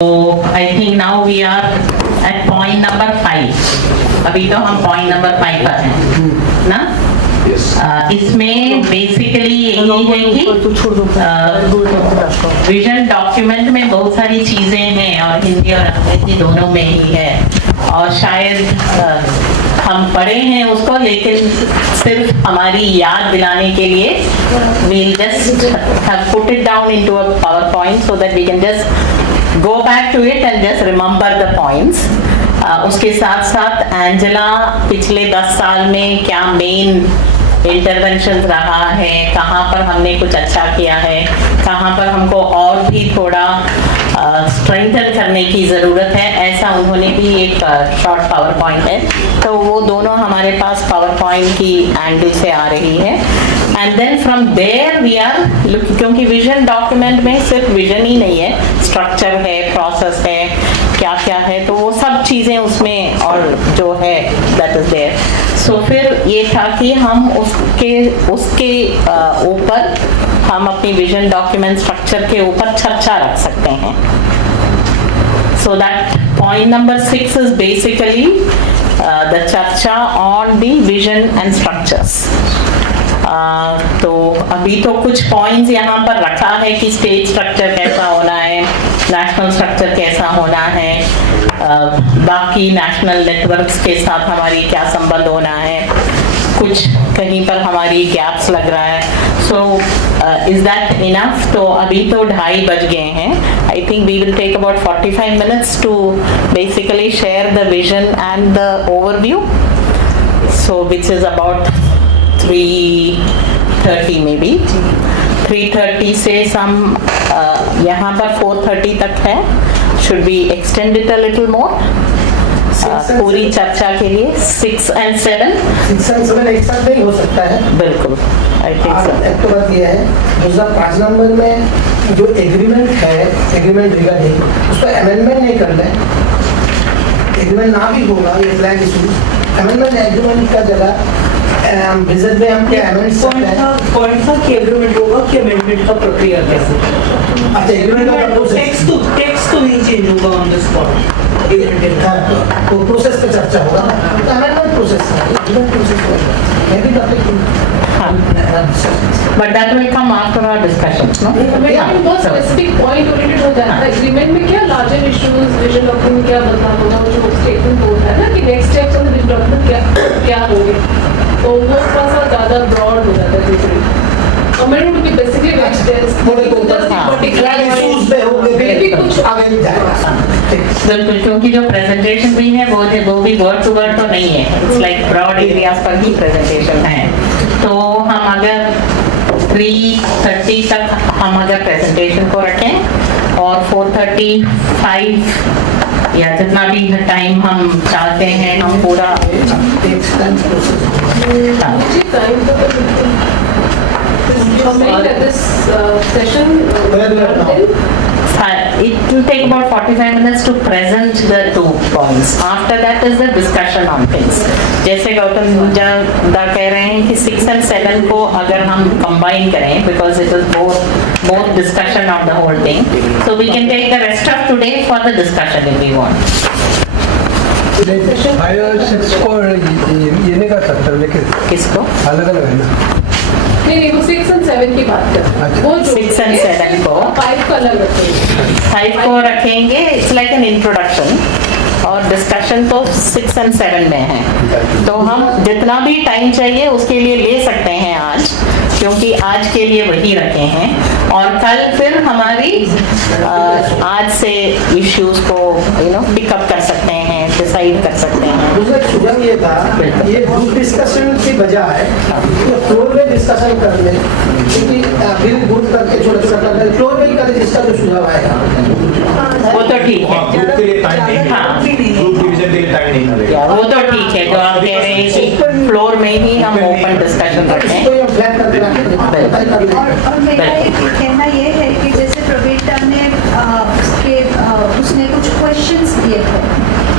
So I think now we are at point number 5. अभी तो हम point number 5 पर हैं ना? इसमें बेसिकली यही है कि विजन डॉक्यूमेंट में बहुत सारी चीजें हैं और हिंदी और अंग्रेजी दोनों में ही है और शायद हम पढ़े हैं उसको, लेकिन सिर्फ हमारी याद दिलाने के लिए we'll just have put it down into a PowerPoint so that we can just go back to it and just remember the points. उसके साथ साथ एंजेला पिछले 10 साल में क्या मेन इंटरवेंशन रहा है, कहाँ पर हमने कुछ अच्छा किया है, कहाँ पर हमको और भी थोड़ा स्ट्रेंथन करने की ज़रूरत है, ऐसा उन्होंने भी एक शॉर्ट पावर पॉइंट है, तो वो दोनों हमारे पास पावर पॉइंट की एंगल से आ रही है। And then from there we are क्योंकि विजन डॉक्यूमेंट में सिर्फ विजन ही नहीं है, स्ट्रक्चर है, प्रोसेस है, क्या क्या है, तो वो सब चीज़ें उसमें और जो है दैट इज देयर। सो फिर ये था कि हम उसके ऊपर हम अपनी विजन डॉक्यूमेंट स्ट्रक्चर के ऊपर चर्चा रख सकते हैं। So that point number 6 is basically the चर्चा on the vision and structures. तो अभी तो कुछ पॉइंट्स यहाँ पर रखा है कि स्टेट स्ट्रक्चर कैसा होना है, नेशनल स्ट्रक्चर कैसा होना है, बाकी नेशनल नेटवर्क्स के साथ हमारी क्या संबंध होना है, कुछ कहीं पर हमारी गैप्स लग रहा है। So is that enough? तो अभी तो 2:30 बज गए हैं। I think we will take about 45 minutes to basically share the vision and the overview, so which is about 3:30 maybe 3:30 से यहाँ पर 4:30 तक है। should we extend it a little more? पूरी चर्चा के लिए 6 and 7 एक साथ नहीं हो सकता है, बिल्कुल। आई थिंक एक तो बात यह है, दूसरा 5 नंबर में जो एग्रीमेंट है, एग्रीमेंट रिगार्डिंग उसको अमेंडमेंट नहीं करना है। एग्रीमेंट ना भी होगा ये फ्लैग इशू, अमेंडमेंट एग्रीमेंट का जगह विजिट में हम क्या अमेंड सकते हैं। पॉइंट था कि एग्रीमेंट होगा कि अमेंडमेंट का प्रक्रिया कैसे? अच्छा, एग्रीमेंट का टेक्स्ट तो नहीं चेंज होगा ऑन द स्पॉट, तो प्रोसेस पे चर्चा होगा ना, तो अमेंडमेंट प्रोसेस है, एग्रीमेंट प्रोसेस होगा। मैं भी but that will come after our discussions, no? बहुत स्पेसिफिक पॉइंट ओरिएंटेड हो जाता है। एग्रीमेंट में क्या लार्जर इश्यूज, विजन डॉक्यूमेंट में क्या बदलाव होगा, वो जो स्टेटमेंट होता है ना कि next steps on the vision document क्या होंगे, तो वो थोड़ा सा ज़्यादा ब्रॉड हो जाता है यूजुअली। और मैंने उनकी बेसिकली पर्टिकुलर इश्यूज पे होंगे, फिर भी कुछ आगे जाएगा। बिल्कुल, क्योंकि जो प्रेजेंटेशन भी है वो भी वर्ड टू वर्ड तो नहीं है, इट्स लाइक ब्रॉड एरियाज पर ही प्रेजेंटेशन है। तो हम अगर 3:30 तक हम अगर प्रेजेंटेशन को रखें और 4:35 या जितना भी टाइम हम चाहते हैं हम पूरा it will take about 45 minutes to present the 2 points. After that is the discussion on things. जैसे गौतम दा कह रहे हैं कि 6 and 7 को अगर हम combine करें, because it is more discussion of the whole thing, so we can take the rest of today for the discussion if we want. 5 और 6 को ये नहीं कर सकते, लेकिन किसको अलग अलग है ना? नहीं, वो 6 and 7 की बात कर रहे हैं। वो 6 and 7 को 5 को अलग रखेंगे। 5 को रखेंगे, इट्स लाइक एन इंट्रोडक्शन, और डिस्कशन तो 6 and 7 में है। तो हम जितना भी टाइम चाहिए उसके लिए ले सकते हैं आज, क्योंकि आज के लिए वही रखे हैं, और कल फिर हमारी आज से इश्यूज को पिकअप कर सकते हैं, डिसाइड कर सकते हैं। दूसरा सुझाव ये था, ये ग्रुप डिस्कशन की बजाय फ्लोर में डिस्कशन कर ले, क्योंकि फिर ग्रुप करके छोटा छोटा कर फ्लोर में कर, जिसका जो सुझाव आएगा वो तो ठीक है, ग्रुप के लिए टाइम नहीं, ग्रुप डिवीजन के लिए टाइम नहीं मिलेगा। वो तो ठीक है, जो आप कह रहे हैं कि फ्लोर में ही हम ओपन डिस्कशन रखें। इसको हम फ्लैट कर देना। और मेरा एक कहना ये है कि जैसे प्रवीणा ने उसने कुछ क्वेश्चंस दिए थे,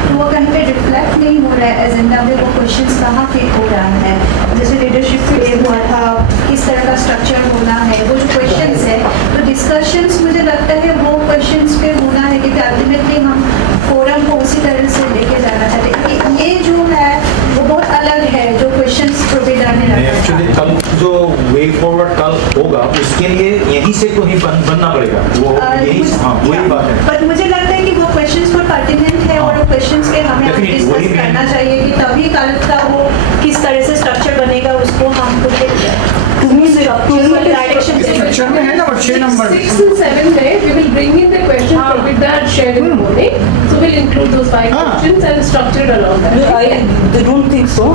तो वो कहीं पे रिफ्लेक्ट नहीं हो रहा है एजेंडा में, वो क्वेश्चंस कहाँ फिट हो रहा है। जैसे लीडरशिप फेल हुआ था, किस तरह का स्ट्रक्चर होना है, वो जो क्वेश्चंस है, तो डिस्कशंस मुझे लगता है वो क्वेश्चंस पे होना है कि क्योंकि अल्टीमेटली हम फोरम को उसी तरह से लेके जाना चाहते हैं। ये जो है वो बहुत अलग है जो क्वेश्चंस प्रोविडा ने रखा एक्चुअली कल जो वे फॉरवर्ड कल होगा उसके लिए यहीं से तो ही बनना पड़ेगा वो यही हाँ वही बात है। बट मुझे लगता है कि वो क्वेश्चंस पर पर्टिनेंट है और क्वेश्चंस के हमें Definitely, डिस्कस वही मैं- करना चाहिए कि तभी कल का वो किस तरह से स्ट्रक्चर बनेगा उसको हम खुद डायरेक्शन स्ट्रक्चर में है ना और 6 नंबर 6 and 7 में we will bring in the question Pravita had shared in the morning. So we'll include those 5 questions and structure it along that. I don't think so.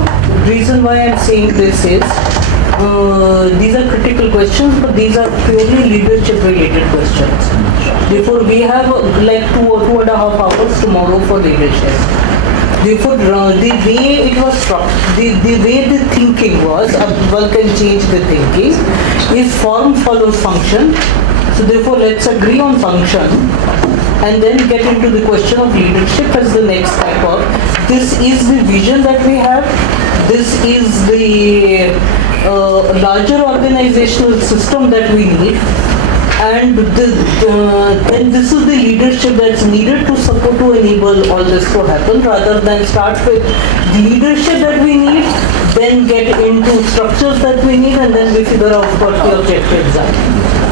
Reason why I'm saying this is these are critical questions, but these are purely leadership related questions. Therefore, we have like 2 or 2.5 hours tomorrow for leadership. Therefore, the way it was structured, the way the thinking was, one can change the thinking, is form follows function. So therefore, let's agree on function and then get into the question of leadership as the next step of this is the vision that we have, this is the larger organizational system that we need, and then this is the leadership that's needed to support to enable all this to happen, rather than start with the leadership that we need, then get into structures that we need, and then we figure out what the objectives are.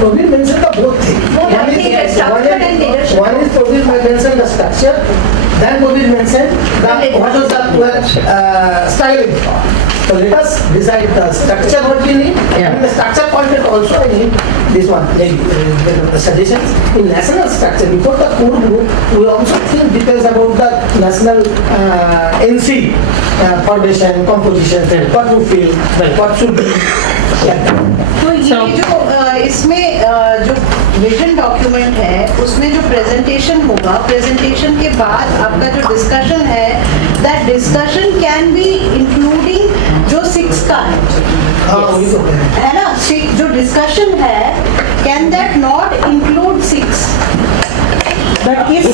Probably mention the both things. Both things, structure and leadership. One is probably mention the structure, then probably mention the what is the styling. So let us decide the structure what we need. Yeah. And the structure content also I need this one. Maybe the suggestions in national structure before the core group. We also think details about the national NC foundation, composition, what we feel, what should be. Yeah. तो ये So- जो इसमें जो vision document है उसमें जो presentation होगा, presentation के बाद आपका जो डिस्कशन है, that discussion can be including जो 6 का हाँ वही तो है। है ना, जो डिस्कशन है can that not include 6? But if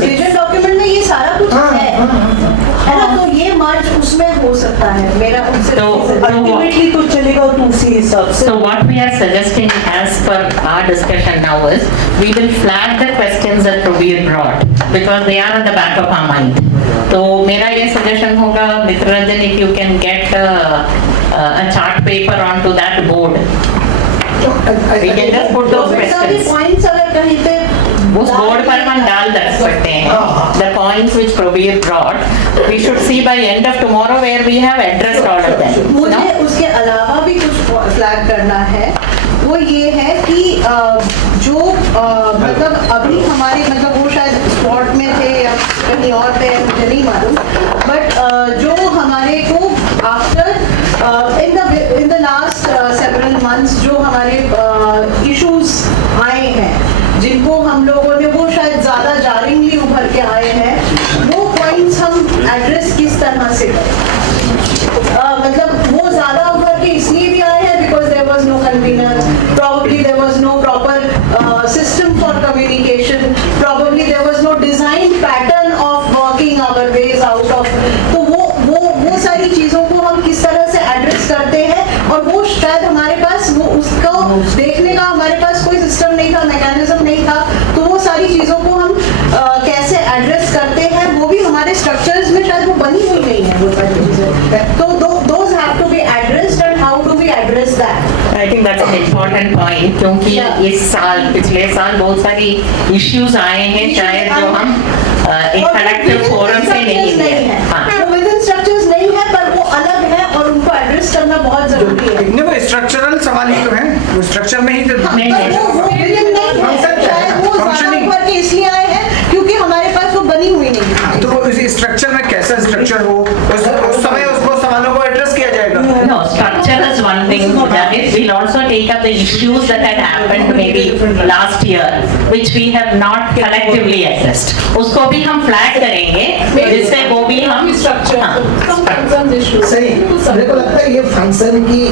vision document में ये सारा कुछ है ना, तो ये मर्ज उसमें हो सकता है। मेरा उनसे Ultimately तो चलेगा तो उसी हिसाब से। So what we are suggesting as per our discussion now is, we will flag the questions that Prabir brought because they are on the back of our mind. तो मेरा ये suggestion होगा, Mr. Ranjan, if you can get a chart paper onto that board, we can just put those सभी questions. Points अगर कहीं पे उस board पर हम डाल सकते हैं the points which Prabir brought. We should see by end of tomorrow where we have addressed all of them. मुझे No? उसके अलावा भी कुछ फ्लैग करना है, वो ये है कि जो मतलब अभी हमारे मतलब वो शायद स्पॉट में थे या कहीं और पे मुझे नहीं मालूम, बट जो हमारे को after in the last several months जो हमारे इश्यूज आए हैं, जिनको हम लोगों ने वो शायद ज़्यादा जारिंगली उभर के आए हैं, वो पॉइंट्स हम एड्रेस किस तरह से करें। मतलब वो ज़्यादा उभर के इसलिए भी आए हैं because there was no convenor, probably there was no proper system for communication, probably there was no design pattern of working our ways out of, तो वो सारी चीज़ों को हम किस तरह से एड्रेस करते हैं, और वो शायद हमारे पास वो उसको देखने का हमारे पास कोई सिस्टम नहीं था, मैकेनिज्म नहीं था, तो वो सारी चीज़ों को हम कैसे एड्रेस करते हैं वो भी हमारे स्ट्रक्चर्स में शायद वो बनी हुई नहीं है वो सारी चीज़ें, तो those have to be addressed and how do we address that? I think that's an important point क्योंकि Yeah. इस साल पिछले साल बहुत सारी issues आए हैं शायद जो हम एक कलेक्टिव फोरम से नहीं है। हाँ। विदिन स्ट्रक्चर्स नहीं है पर वो अलग है और उनको एड्रेस करना बहुत जरूरी है। नहीं वो स्ट्रक्चरल सवाल ही तो है, वो स्ट्रक्चर में ही तो नहीं, पर वो within नहीं है, शायद वो ज्यादा Functioning. ऊपर के इसलिए आए हैं क्योंकि हमारे पास वो बनी हुई नहीं है। तो इस स्ट्रक्चर में कैसा स्ट्रक्चर हो उस समय उसको सवालों को एड्रेस किया जाएगा। No, structure is one thing. That is, we'll also take up the issues that had happened maybe last year, which we have not collectively addressed. उसको भी हम flag करेंगे, जिससे वो भी हम structure, हाँ, some issues. सही, मेरे को लगता है ये फंक्शन की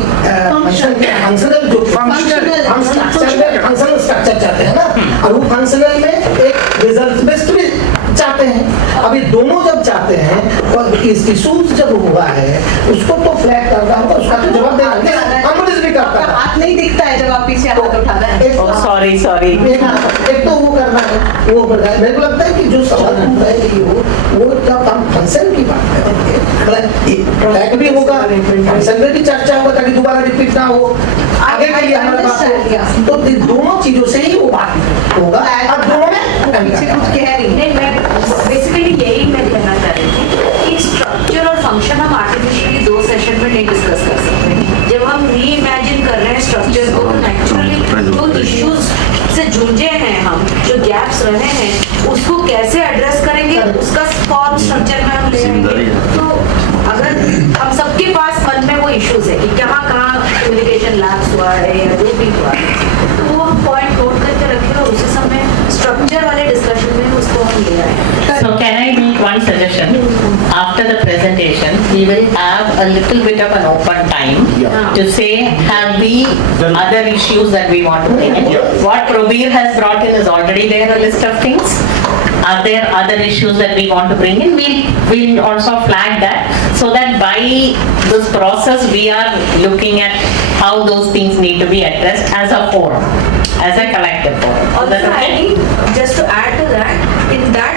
फंक्शनल जो फंक्शनल हम स्ट्रक्चर में फंक्शनल स्ट्रक्चर चाहते हैं ना, और वो फंक्शनल में एक रिजल्ट बेस्ड भी चाहते हैं। अभी दोनों जब चाहते हैं और इस इशूज जब हुआ है उसको तो फ्लैग करना होगा, उसका तो जवाब देना है, हम भी करता है। हाथ नहीं दिखता है जब आप पीछे से हाथ उठाना है। एक- Oh, sorry, sorry. एक तो वो करना है, वो करना है। मेरे को लगता है कि जो सवाल पूछ रहे हैं वो जब हम फंक्शन की बात करेंगे, मतलब भी होगा, फंक्शन में भी चर्चा होगा ताकि दोबारा रिपीट ना हो, आगे के लिए हमारा बात हो, तो दोनों चीजों से ही वो बात होगा और दोनों में पीछे कुछ कह रही है। नहीं, मैं बेसिकली यही मैं कहना चाह रही थी कि स्ट्रक्चर और फंक्शन हम आर्टिफिशियली 2 सेशन में नहीं डिस्कस कर सकते। जब हम री इमेजिन कर रहे हैं स्ट्रक्चर को, नेचुरली जो इश्यूज से जूझे हैं हम, जो गैप्स रहे हैं, उसको कैसे एड्रेस करेंगे, उसका फॉर्म स्ट्रक्चर में हम ले आएंगे। तो अगर हम सबके पास मन में वो इश्यूज है कि कहाँ कम्युनिकेशन लैप्स हुआ है या जो भी हुआ है, तो वो हम पॉइंट नोट करके रखें और उसी समय स्ट्रक्चर वाले डिस्कशन में उसको हम ले आए। So can I make one suggestion? After the presentation, we will have a little bit of an open time to say, have the other issues that we want to bring in. What Probir has brought in is already there, a list of things. Are there other issues that we want to bring in? We'll also flag that so that by this process, we are looking at how those things need to be addressed as a forum, as a collective forum. Is Also, that I okay? think, just to add to that, in that,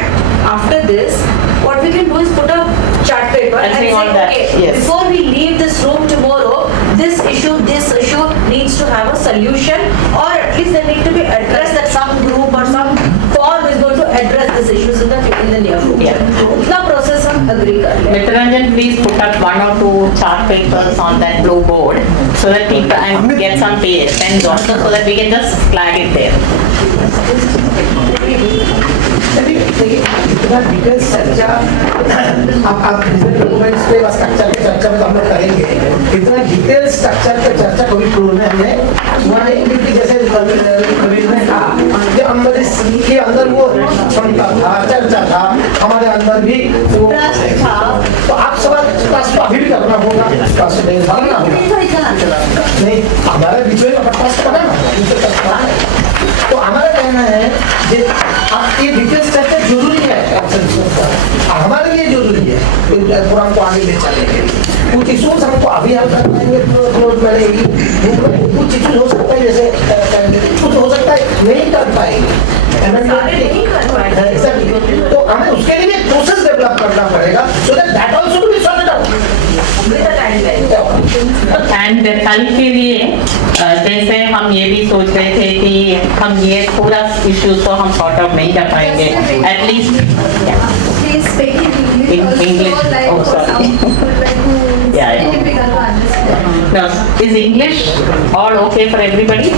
after this, what we can do is put a chart paper And and bring say, all that, okay, yes. before we leave this room tomorrow, this issue needs to have a solution, or at least they need to be addressed, that some group or some forum is going to address these issues in the near future. इतना process हम agree कर लें। Mithranjan, please put up 1 or 2 chart papers on that blue board so that people, and get some pens also so that we can just flag it there. इतना details चर्चा आप documents पे structure पे चर्चा में तो हम लोग करेंगे, इतना डिटेल स्ट्रक्चर पे चर्चा कभी शुरू में हमने हुआ नहीं, क्योंकि जैसे कबीर ने कहा कि अंदर के अंदर वो क्षमता था, चर्चा था, हमारे अंदर भी वो था, तो आप सब ट्रस्ट अभी भी करना होगा, ट्रस्ट नहीं करना होगा, नहीं हमारे बीच में ट्रस्ट करना है। तो हमारा कहना है कि आप ये डिटेल्स चर्चा जरूरी है, हमारे लिए जरूरी है, पूरा हमको आगे ले चलेंगे। कुछ इशूज हमको अभी हम कर पाएंगे, कुछ इशूज हो सकता है जैसे कुछ हो सकता है नहीं कर पाएंगे, सारे नहीं कर पाएंगे। Exactly. तो हमें उसके लिए भी प्रोसेस डेवलप करना पड़ेगा, so that that also to be sorted out. With the timeline. And कल के लिए जैसे हम ये भी सोच रहे थे कि हम ये पूरा इश्यूज को हम सॉर्ट आउट नहीं कर पाएंगे, at least Please speak in English. In also, English. like Oh, for sorry. some people like who Yeah, yeah. difficult to understand. no, is English all okay for everybody?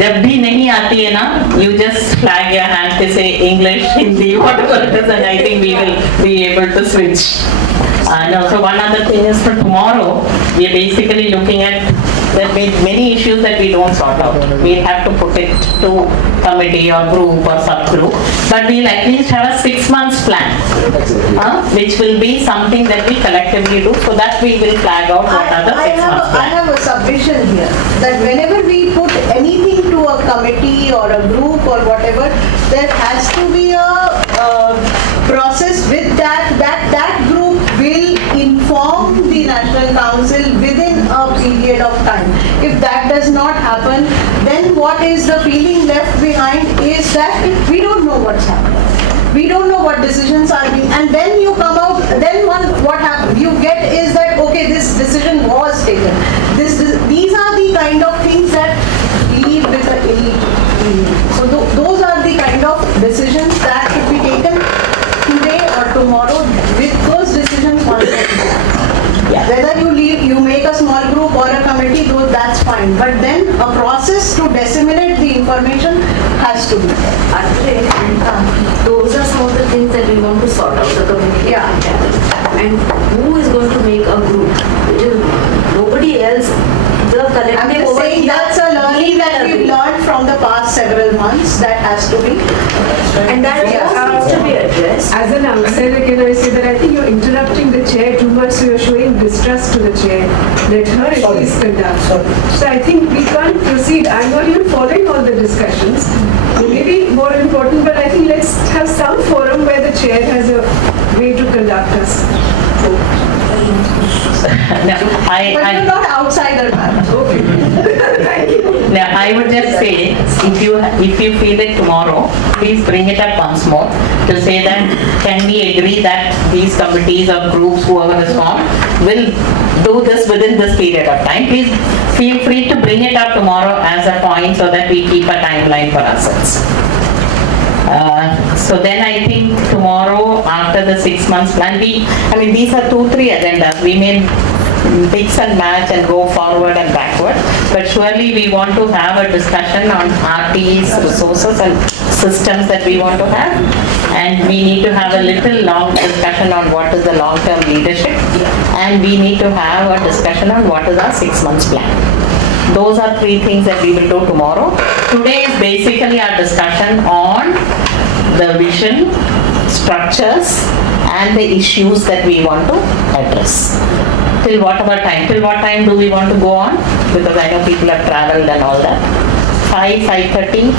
जब भी नहीं आती है ना, you just flag your hand to say English, Hindi, whatever it is, and I think we will be able to switch. And also one other thing is for tomorrow, we are basically looking at there may be many issues that we don't sort out. We have to put it to committee or group or subgroup, but we'll at least have a 6 months plan, which will be something that we collectively do, so that we will flag out what are the 6 months I plan. have a submission here, that whenever we put anything to a committee or a group or whatever, there has to be a process with that group will inform the National Council within a period of time. If that does not happen, then what is the feeling left behind is that we don't know what's happening. We don't know what decisions are being, and then you come out, then what you get is that, okay, this decision was taken. These are the kind of things that leave with the elite. So those are the kind of decisions that should be taken today or tomorrow, with those decisions on whether you make a small group or a committee, that's fine. But then a process to disseminate the information has to be there. Actually, those are some of the things that we want to sort out, the communication channel. And who is going to make a group? Which is nobody else. The collective I'm just over saying here, that's a learning that we've agree. learned from the past several months, that has to be. And that needs to be addressed. As an outsider, can I say that I think you're interrupting the chair too much, so you're showing distrust to the chair. Let her at Sorry. least conduct. Sorry. So I think we can't proceed. I'm not even following all the discussions. They may be more important, but I think let's have some forum where the chair has a way to conduct us. Now, But you're I, not outsider, ma'am. now, I would just say, if you feel it tomorrow, please bring it up once more to say that, can we agree that these committees or groups, whoever is formed, will do this within this period of time? Please feel free to bring it up tomorrow as a point so that we keep a timeline for ourselves. So then I think tomorrow, after the 6 months plan, these are 2-3 agendas. We may mix and match and go forward and backward, but surely we want to have a discussion on RTE's resources and systems that we want to have. And we need to have a little long discussion on what is the long-term leadership. And we need to have a discussion on what is our 6 months plan. Those are 3 things that we will do tomorrow. Today is basically our discussion on the vision, structures, and the issues that we want to address. Till whatever time. Till what time do we want to go on? Because I know people have traveled and all that. 5:30?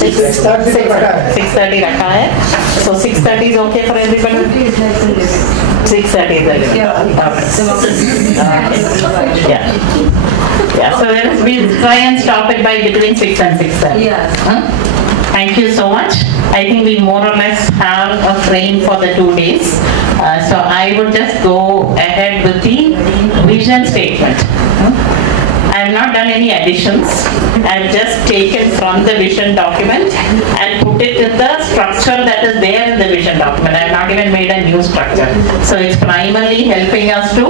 6:30 रखा है. So 6:30 is okay for everybody? 6:30 is okay. Yeah, so we'll try and stop it by between 6 and 6:30. Yes. Thank you so much. I think we more or less have a frame for the 2 days. So I would just go ahead with the vision statement. I have not done any additions. I have just taken from the vision document and put it in the structure that is there in the vision document. I have not even made a new structure. So it's primarily helping us to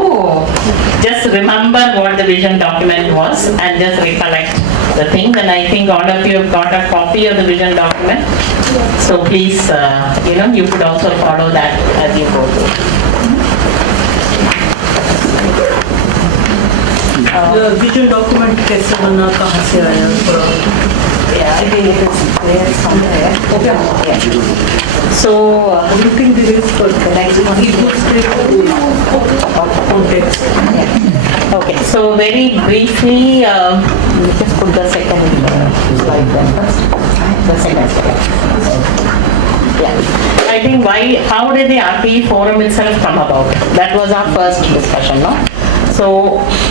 just remember what the vision document was and just recollect the things. And I think all of you have got a copy of the vision document. So please, you could also follow that as you go through. The vision document कैसे बना, कहाँ से आया? Yeah, I think it is there somewhere. Okay. Yeah. So, Do you think there is okay, so very briefly, just put the second slide then first. The second slide. Yeah. I think how did the RPE forum itself come about? That was our first discussion, no? So,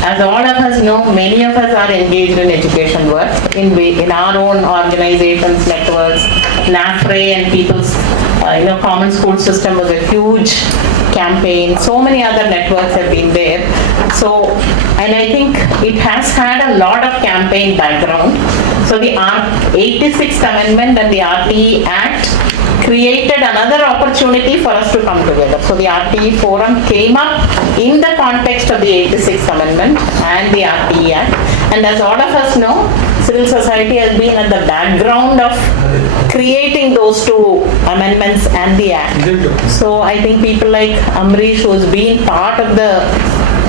as all of us know, many of us are engaged in education work in our own organizations, networks. NAFRE and People's Common School System was a huge campaign. So many other networks have been there. So, and I think it has had a lot of campaign background. So the 86th Amendment and the RTE Act created another opportunity for us to come together. So the RTE Forum came up in the context of the 86th Amendment and the RTE Act. And as all of us know, civil society has been at the background of creating those two amendments and the Act. So I think people like Amrish, who has been part of the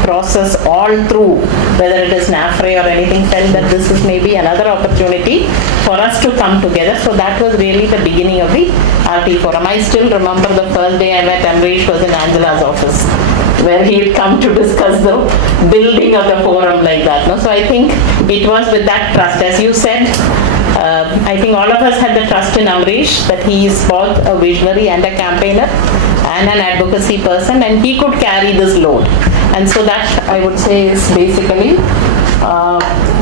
process all through, whether it is NAFRE or anything, felt that this is maybe another opportunity for us to come together. So that was really the beginning of the RTE Forum. I still remember the first day I met Amrish was in Angela's office, where he had come to discuss the building of the forum like that. No? So I think it was with that trust, as you said, I think all of us had the trust in Amrish that he is both a visionary and a campaigner and an advocacy person, and he could carry this load. And so that, I would say, is basically,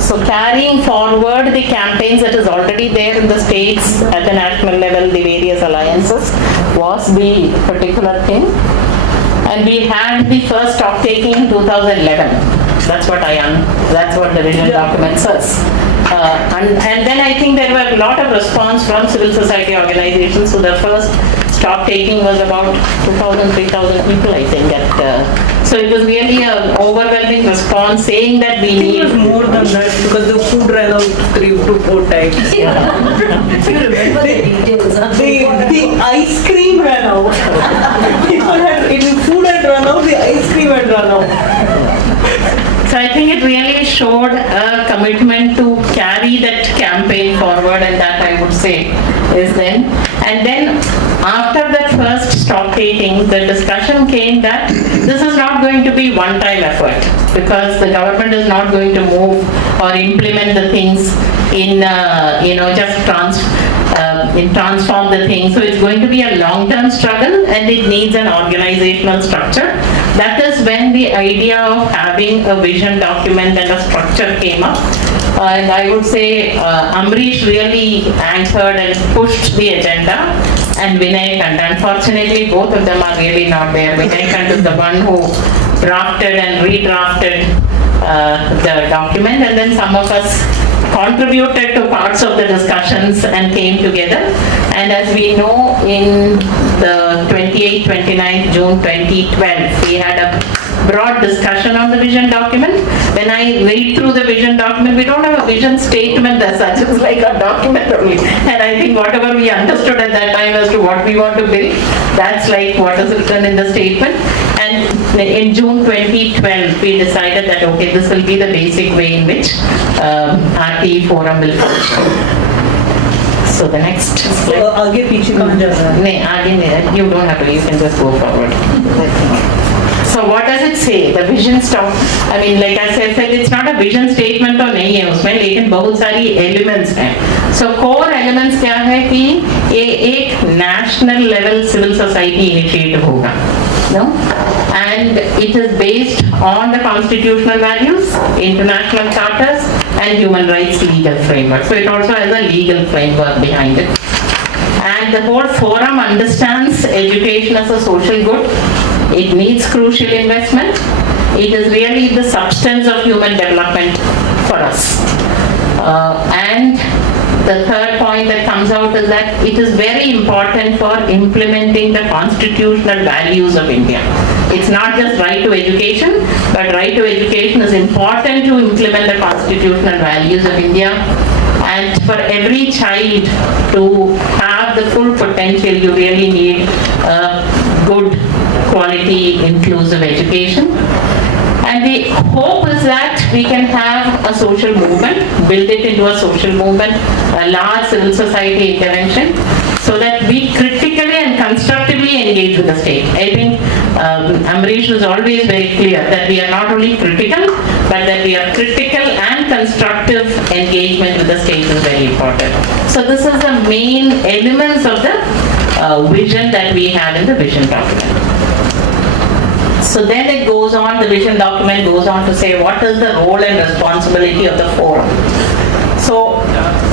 so carrying forward the campaigns that is already there in the states at the national level, the various alliances, was the particular thing. And we had the first stock taking in 2011. That's what the vision document says. And then I think there were a lot of response from civil society organizations. So the first stock taking was about 2,000, 3,000 people, I think. So it was really an overwhelming response saying that we I think need. it was more than that because the food ran out 3 to 4 times. If you remember the details. The ice cream ran out. Food had run out, the ice cream had run out. So I think it really showed a commitment to carry that campaign forward, and that I would say is then. And then after that first stock taking, the discussion came that this is not going to be one-time effort, because the government is not going to move or implement the things in, just transform the thing. So it's going to be a long-term struggle and it needs an organizational structure. That is when the idea of having a vision document and a structure came up. And I would say Amrish really anchored and pushed the agenda, and Vinay Kant. Unfortunately, both of them are really not there. Vinay Kant is the one who drafted and redrafted the document, and then some of us contributed to parts of the discussions and came together. And as we know, in the 28th, 29th June 2012, we had a broad discussion on the vision document. When I read through the vision document, we don't have a vision statement as such, it's like a document only. And I think whatever we understood at that time as to what we want to build, that's like what is written in the statement. And in June 2012, we decided that, okay, this will be the basic way in which RTE forum will function. So the next slide. आगे पीछे कहाँ जा रहा है? नहीं, आगे नहीं, you don't have to, you can just go forward. So what does it say? The vision stuff, I mean, like I said, it's not a vision statement तो नहीं है उसमें, लेकिन बहुत सारी elements हैं. So core elements क्या है कि ये एक national level civil society initiative होगा, no? And it is based on the constitutional values, international charters, and human rights legal framework. So it also has a legal framework behind it. And the whole forum understands education as a social good. It needs crucial investment. It is really the substance of human development for us. And the third point that comes out is that it is very important for implementing the constitutional values of India. It's not just right to education, but right to education is important to implement the constitutional values of India. And for every child to have the full potential, you really need a good quality inclusive education. And the hope is that we can have a social movement, build it into a social movement, a large civil society intervention, so that we critically and constructively engage with the state. I think Amrish was always very clear that we are not only critical, but that we are critical and constructive engagement with the state is very important. So this is the main elements of the vision that we have in the vision document. So then it goes on, the vision document goes on to say what is the role and responsibility of the forum. So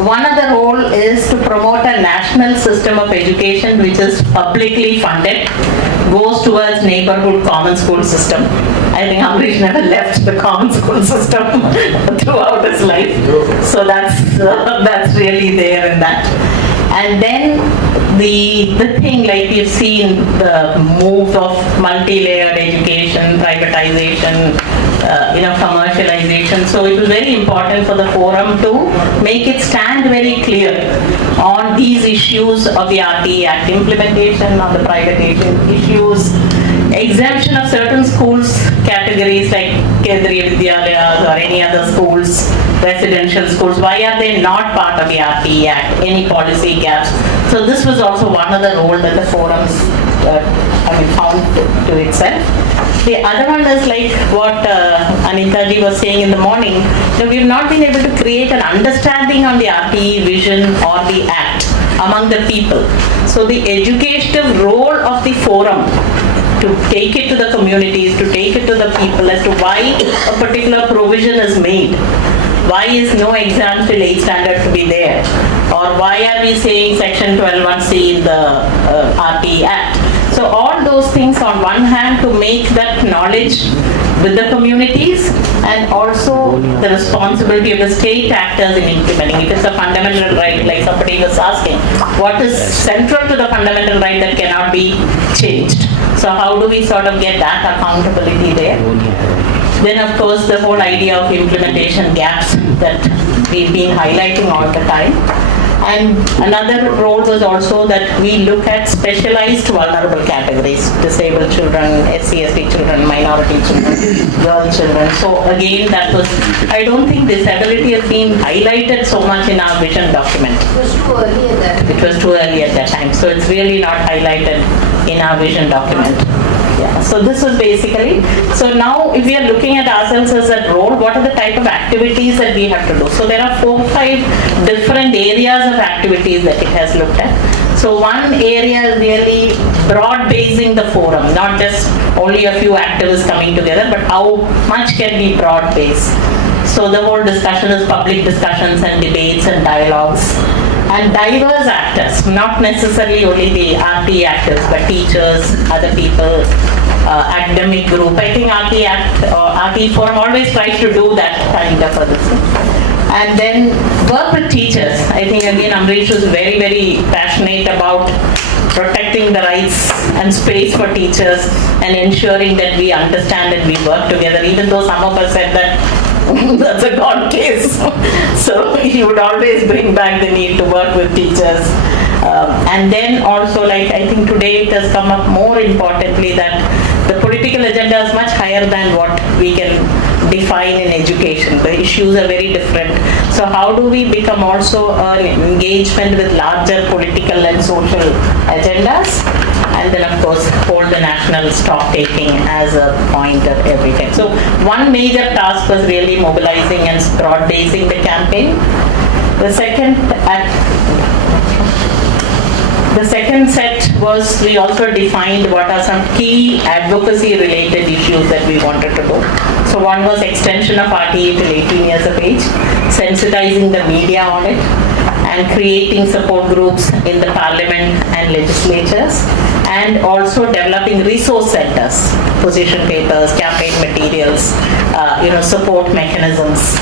one of the role is to promote a national system of education which is publicly funded, goes towards neighborhood common school system. I think Amrish never left the common school system throughout his life. So that's really there in that. And then the thing, like we've seen the move of multi-layered education, privatization, commercialization. So it was very important for the forum to make it stand very clear on these issues of the RTE Act, implementation of the privatization issues, exemption of certain schools categories like Kendriya Vidyalayas or any other schools, residential schools. Why are they not part of the RTE Act? Any policy gaps? So this was also one of the roles that the forums found to itself. The other one is like what Anita ji was saying in the morning. We've not been able to create an understanding on the RTE vision or the Act among the people. So the educative role of the forum to take it to the communities, to take it to the people as to why a particular provision is made. Why is no exam till 8th standard to be there? Or why are we saying section 12(1)(c) in the RTE Act? So all those things on one hand to make that knowledge with the communities and also the responsibility of the state actors in implementing it. It's a fundamental right, like somebody was asking. What is central to the fundamental right that cannot be changed? So how do we sort of get that accountability there? Then of course the whole idea of implementation gaps that we've been highlighting all the time. And another role was also that we look at specialized vulnerable categories, disabled children, SC/ST children, minority children, girl children. So again, that was, I don't think disability has been highlighted so much in our vision document. It was too early at that. It was too early at that time. So it's really not highlighted in our vision document. Yeah, so this is basically, so now if we are looking at ourselves as a role, what are the type of activities that we have to do? So there are 4-5 different areas of activities that it has looked at. So one area is really broad basing the forum, not just only a few activists coming together, but how much can be broad based. So the whole discussion is public discussions and debates and dialogues. And diverse actors, not necessarily only the RT actors, but teachers, other people, academic group. I think RT Forum always tries to do that kind of a thing. And then work with teachers. I think again Amrish was very, very passionate about protecting the rights and space for teachers and ensuring that we understand and we work together, even though some of us said that that's a God case. So he would always bring back the need to work with teachers. And then also, like I think today it has come up more importantly that the political agenda is much higher than what we can define in education. The issues are very different. So how do we become also an engagement with larger political and social agendas? And then of course hold the national stock taking as a point of everything. So one major task was really mobilizing and broad basing the campaign. The second set was we also defined what are some key advocacy related issues that we wanted to do. So one was extension of RTE till 18 years of age, sensitizing the media on it, and creating support groups in the parliament and legislatures, and also developing resource centers, position papers, campaign materials, support mechanisms.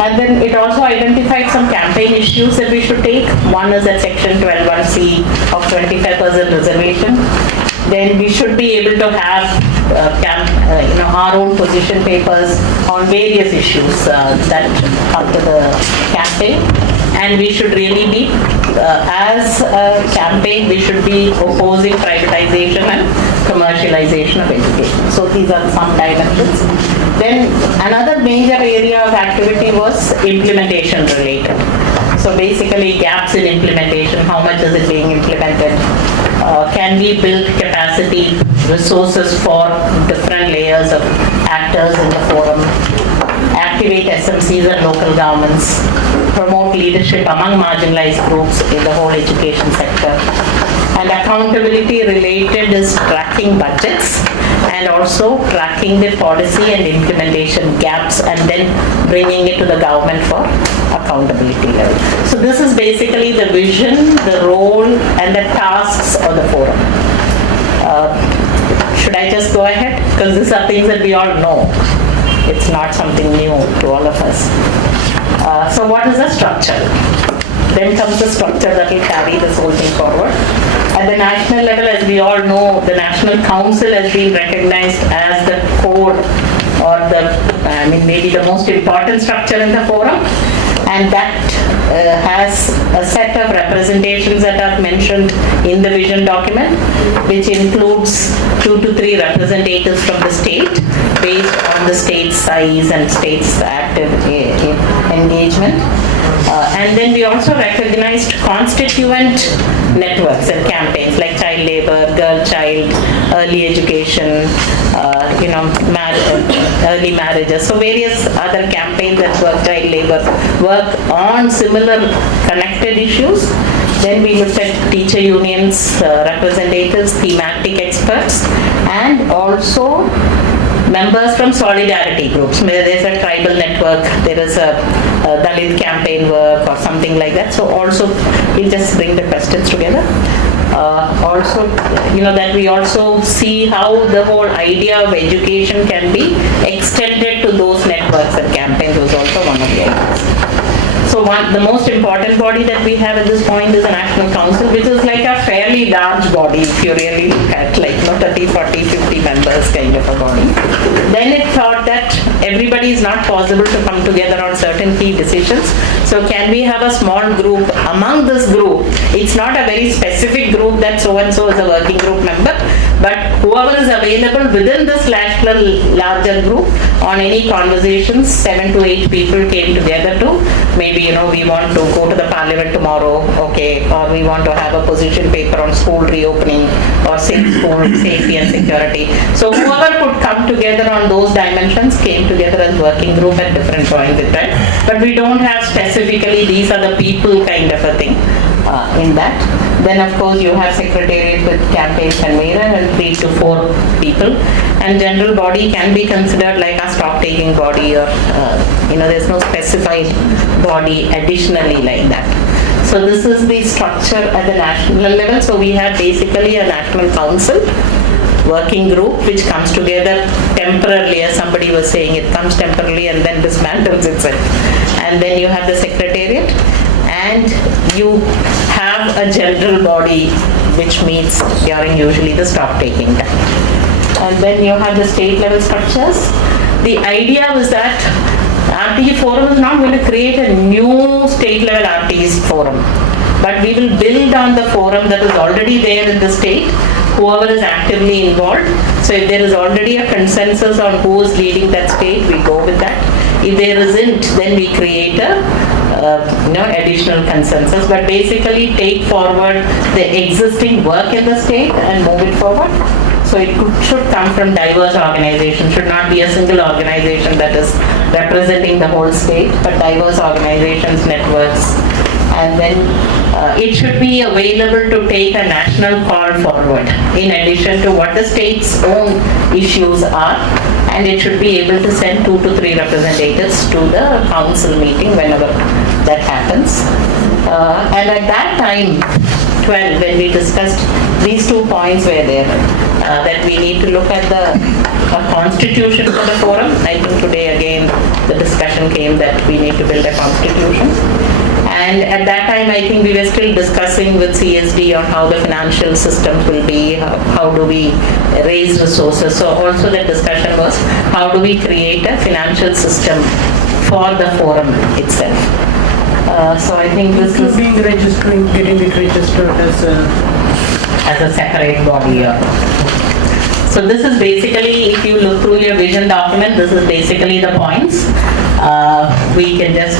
And then it also identified some campaign issues that we should take. One is that section 12(1)(c) of 25% reservation. Then we should be able to have our own position papers on various issues that come to the campaign. And we should really be, as a campaign, we should be opposing privatization and commercialization of education. So these are some dimensions. Then another major area of activity was implementation related. So basically gaps in implementation, how much is it being implemented? Can we build capacity, resources for different layers of actors in the forum? Activate SMCs and local governments, promote leadership among marginalized groups in the whole education sector. And accountability related is tracking budgets and also tracking the policy and implementation gaps and then bringing it to the government for accountability level. So this is basically the vision, the role and the tasks of the forum. Should I just go ahead? Because these are things that we all know. It's not something new to all of us. So what is the structure? Then comes the structure that will carry this whole thing forward. At the national level, as we all know, the National Council has been recognized as the core or maybe the most important structure in the forum. And that has a set of representations that are mentioned in the vision document, which includes 2 to 3 representatives from the state based on the state size and state's active engagement. And then we also recognized constituent networks and campaigns like child labor, girl child, early education, early marriages. So various other campaigns that work, child labor, work on similar connected issues. Then we looked at teacher unions, representatives, thematic experts, and also members from solidarity groups. There's a tribal network, there is a Dalit campaign work or something like that. So also we'll just bring the questions together. That we also see how the whole idea of education can be extended to those networks and campaigns was also one of the ideas. So the most important body that we have at this point is the National Council, which is like a fairly large body if you really look at 30, 40, 50 members kind of a body. Then it thought that everybody is not possible to come together on certain key decisions. So can we have a small group among this group? It's not a very specific group that so and so is a working group member, but whoever is available within this larger group on any conversations, 7 to 8 people came together to maybe, we want to go to the parliament tomorrow, okay, or we want to have a position paper on school reopening or school safety and security. So whoever could come together on those dimensions came together as working group at different points in time. But we don't have specifically these are the people kind of a thing in that. Then of course you have secretariat with campaign convener and 3 to 4 people, and general body can be considered like a stock taking body, or there's no specified body additionally like that. So this is the structure at the national level. So we have basically a national council working group which comes together temporarily, as somebody was saying, it comes temporarily and then dismantles itself. And then you have the secretariat, and you have a general body which meets during usually the stock taking time. And then you have the state level structures. The idea was that RTE forum is not going to create a new state level RTE forum, but we will build on the forum that is already there in the state, whoever is actively involved. So if there is already a consensus on who is leading that state, we go with that. If there isn't, then we create a additional consensus, but basically take forward the existing work in the state and move it forward. So it should come from diverse organizations, should not be a single organization that is representing the whole state, but diverse organizations, networks. And then it should be available to take a national call forward in addition to what the state's own issues are, and it should be able to send 2 to 3 representatives to the council meeting whenever that happens. And at that time, 12, when we discussed these 2 points were there, that we need to look at a constitution for the forum. I think today again the discussion came that we need to build a constitution. And at that time, I think we were still discussing with CSD on how the financial systems will be, how do we raise resources. So also the discussion was, how do we create a financial system for the forum itself. So I think this is Getting it registered as a separate body. So this is basically, if you look through your vision document, this is basically the points. We can just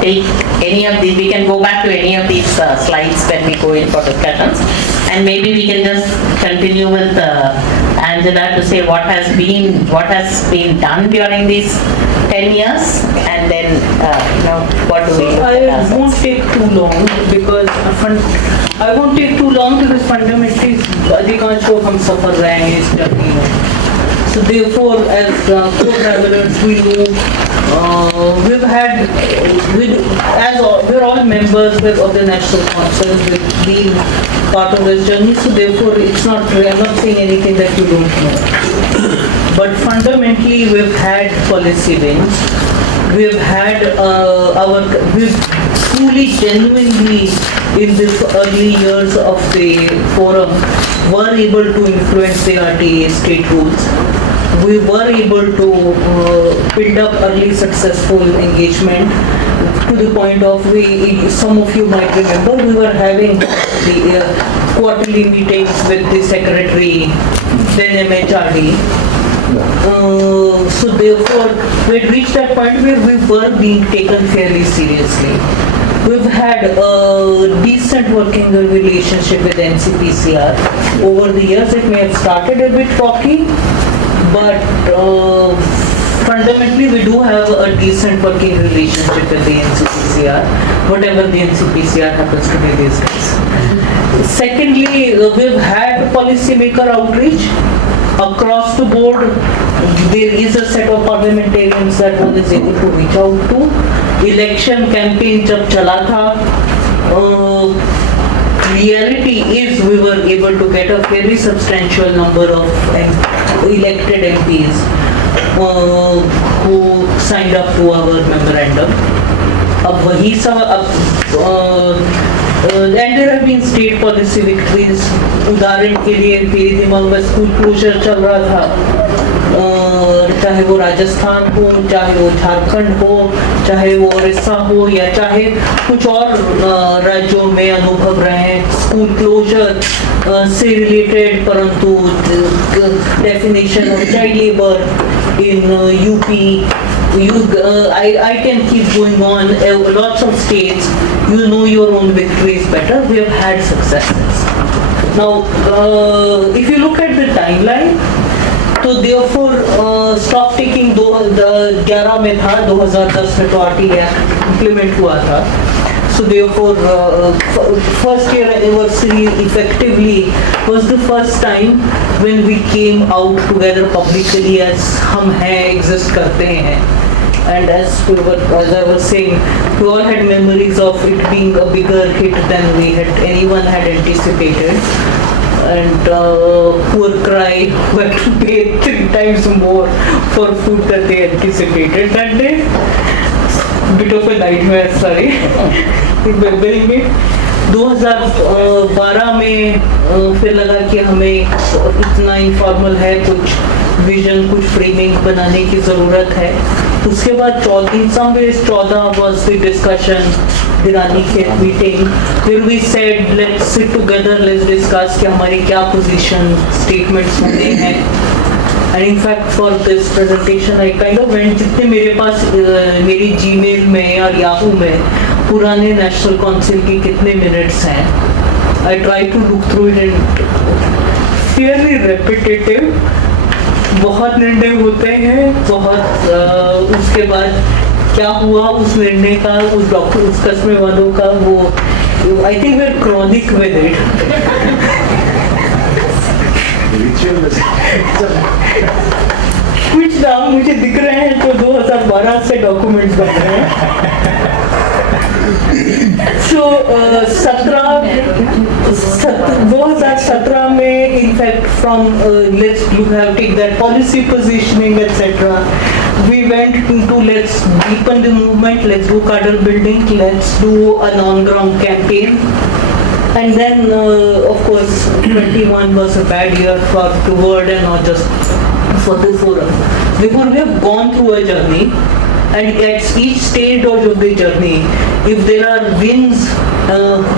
take any of these, we can go back to any of these slides when we go in for discussions. And maybe we can just continue with Angela to say what has been done during these 10 years, and then what do we do? I won't take too long because fundamentally अधिकांश को हम सफर रहे हैं इस journey में. So therefore, as co-travelers, we know we're all members of the National Council. We've been part of this journey. So therefore, I'm not saying anything that you don't know. But fundamentally, we've had policy wins. We've had we've truly, genuinely, in these early years of the forum, were able to influence the RTA state rules. We were able to build up early successful engagement to the point of some of you might remember, we were having the quarterly meetings with the secretary, then MHRD. So therefore, we had reached that point where we were being taken fairly seriously. We've had a decent working relationship with NCPCR. Over the years, it may have started a bit rocky, but fundamentally, we do have a decent working relationship with the NCPCR, whatever the NCPCR happens to be these days. Secondly, we've had policymaker outreach. Across the board, there is a set of parliamentarians that one is able to reach out to. Election campaign जब चला था, reality is we were able to get a very substantial number of elected MPs who signed up to our memorandum. अब वही सब and there have been state policy victories. उदाहरण के लिए मेरे दिमाग में स्कूल क्लोजर चल रहा था. चाहे वो राजस्थान हो, चाहे वो झारखंड हो, चाहे वो उड़ीसा हो, या चाहे कुछ और राज्यों में अनुभव रहे स्कूल क्लोजर से रिलेटेड, परंतु definition of child labour in UP, I can keep going on. Lots of states, you know your own victories better. We have had successes. Now, if you look at the timeline, तो therefore stock taking 2011 में था, 2010 में तो RT Act implement हुआ था. So therefore, first year anniversary effectively was the first time when we came out together publicly as हम हैं, exist करते हैं. And as I was saying, we all had memories of it being a bigger hit than anyone had anticipated. And poor cry who had to pay 3 times more for food that they anticipated that day. Bit of a nightmare, sorry. Remembering it. 2012 में फिर लगा कि हमें इतना informal है, कुछ vision, कुछ framing बनाने की ज़रूरत है. उसके बाद 14 was the discussion, the Ranikhet meeting, where we said let's sit together, let's discuss कि हमारी क्या position statements होने हैं. And in fact for this presentation I kind of went, जितने मेरे पास मेरी Gmail में और Yahoo में पुराने नेशनल काउंसिल की कितने मिनट्स हैं, I tried to look through it and fairly repetitive. बहुत निर्णय होते हैं, बहुत उसके बाद क्या हुआ उस निर्णय का, उस कस्मे वालों का, वो I think we are chronic with it. कुछ नाम मुझे दिख रहे हैं तो 2012 से डॉक्यूमेंट्स बन रहे हैं. So 2017 में in fact from you have take that policy positioning etc. We went into let's deepen the movement, let's do cadre building, let's do an on-ground campaign. And then of course 21 was a bad year for the world and not just for the forum. Therefore we have gone through a journey. And at each stage of the journey, if there are wins,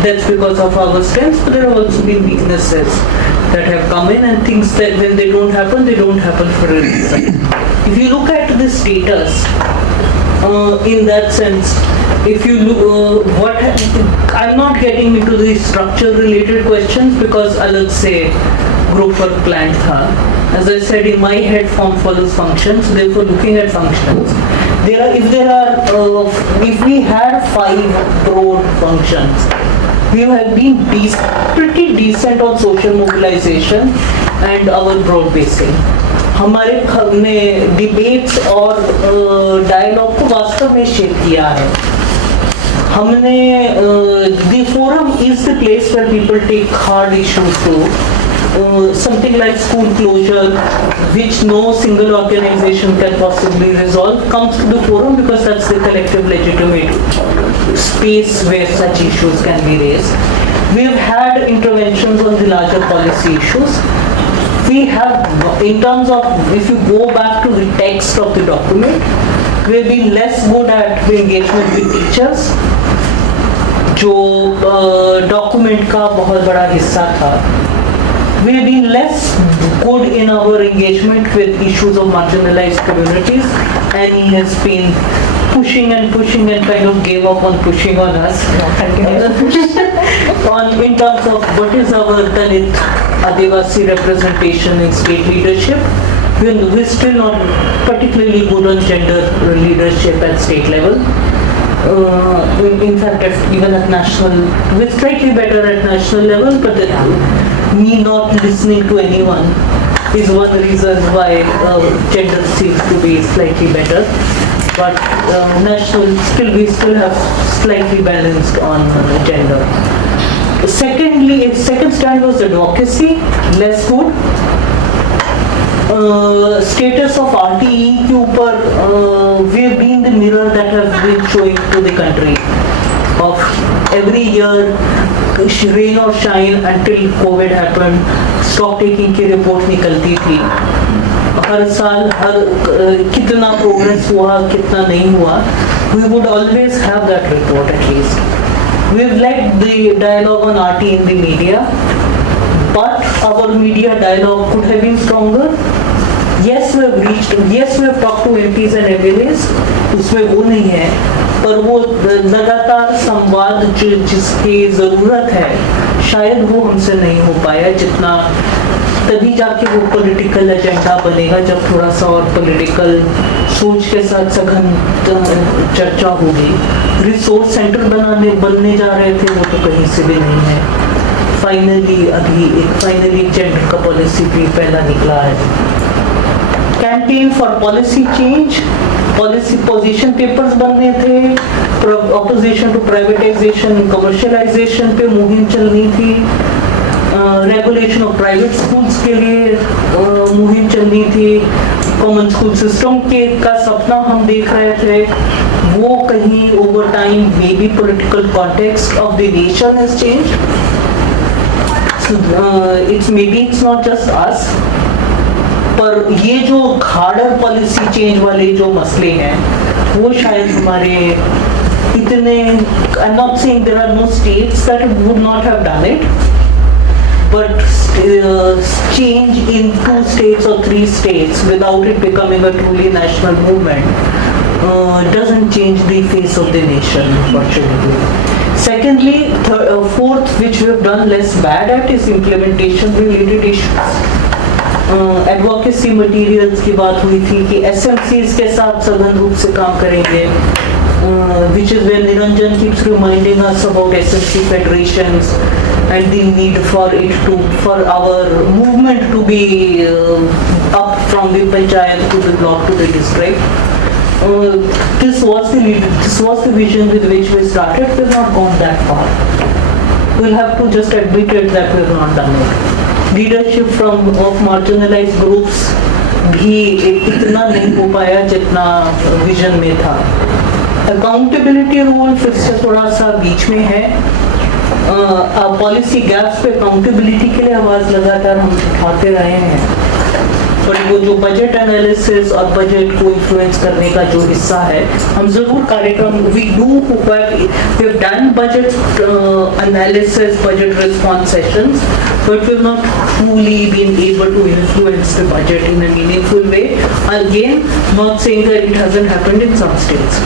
that's because of our strengths, but there have also been weaknesses that have come in, and things that when they don't happen for a reason. If you look at the status, in that sense, if you look, I'm not getting into the structure-related questions because अलग से group work planned था. As I said, in my head, form follows functions. Therefore, looking at functions, if we had 5 broad functions, we have been pretty decent on social mobilization and our broad basing. हमने debates और dialogue को वास्तव में shape किया है. हमने the forum is the place where people take hard issues to. Something like school closure, which no single organization can possibly resolve, comes to the forum because that's the collective legitimate space where such issues can be raised. We've had interventions on the larger policy issues. We have, in terms of, if you go back to the text of the document, we've been less good at the engagement with teachers, जो document का बहुत बड़ा हिस्सा था. We've been less good in our engagement with issues of marginalized communities. Annie has been pushing and kind of gave up on pushing on us. In terms of what is our Dalit Adivasi representation in state leadership, we're still not particularly good on gender leadership at state level. In fact, even at national, we're slightly better at national level, but me not listening to anyone is one reason why gender seems to be slightly better. But we still have slightly balanced on gender. Secondly, second stand was advocacy, less good. Status of RTE के ऊपर we have been the mirror that have been showing to the country of every year, rain or shine until COVID happened, stock taking की report निकलती थी. हर साल कितना progress हुआ कितना नहीं हुआ, we would always have that report at least. We've liked the dialogue on RT in the media, but our media dialogue could have been stronger. Yes, we have talked to MPs and MLAs, उसमें वो नहीं है, पर वो लगातार संवाद जिसकी ज़रूरत है, शायद वो हमसे नहीं हो पाया जितना, तभी जाके वो पॉलिटिकल एजेंडा बनेगा जब थोड़ा सा और पॉलिटिकल सोच के साथ सघन चर्चा होगी। रिसोर्स सेंटर बनने जा रहे थे, वो तो कहीं से भी नहीं है। फाइनली जेंडर का पॉलिसी भी पहला निकला है। Campaign for policy change, policy position papers बनने थे, ऑपोजिशन टू प्राइवेटाइजेशन कमर्शियलाइजेशन पे मुहिम चलनी थी, रेगुलेशन ऑफ प्राइवेट स्कूल्स के लिए मुहिम चलनी थी, कॉमन स्कूल सिस्टम का सपना हम देख रहे थे, वो कहीं over time may be political context of the nation has changed, it's not just us, पर ये जो हार्डर पॉलिसी चेंज वाले जो मसले हैं वो शायद हमारे इतने, I am not saying there are no states that would not have done it, but change in 2 states or 3 states without it becoming a truly national movement doesn't change the face of the nation, unfortunately. Secondly, fourth, which we have done less bad at, is implementation related issues. Advocacy materials की बात हुई थी कि SMCs के साथ सघन रूप से काम करेंगे, which is where Niranjan keeps reminding us about SMC federations and the need for our movement to be up from the panchayat to the block to the district. This was the vision with which we started. We've not gone that far. We'll have to just admit it that we've not done it. Leadership of marginalized groups भी इतना नहीं हो पाया जितना vision में था। Accountability role फिर से थोड़ा सा बीच में है। पॉलिसी गैप्स पे अकाउंटेबिलिटी के लिए आवाज लगातार हम उठाते रहे हैं, पर वो जो बजट एनालिसिस और बजट को इन्फ्लुएंस करने का जो हिस्सा है, हम जरूर कार्यक्रम we have done budget analysis, budget response sessions, but we've not truly been able to influence the budget in a meaningful way. Again, not saying that it hasn't happened in some states.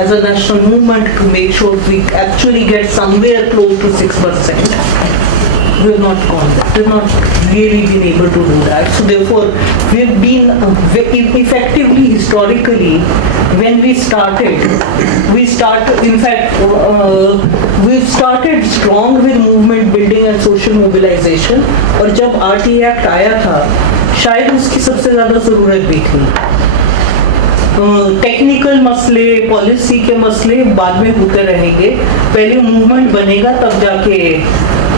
As a national movement, to make sure we actually get somewhere close to 6%, we've not gone there. We've not really been able to do that. So therefore, we've been effectively, historically, when we started, we've started strong with movement building and social mobilization, और जब RT Act आया था, शायद उसकी सबसे ज़्यादा ज़रूरत भी थी। टेक्निकल मसले, पॉलिसी के मसले बाद में होते रहेंगे, पहले मूवमेंट बनेगा तब जाके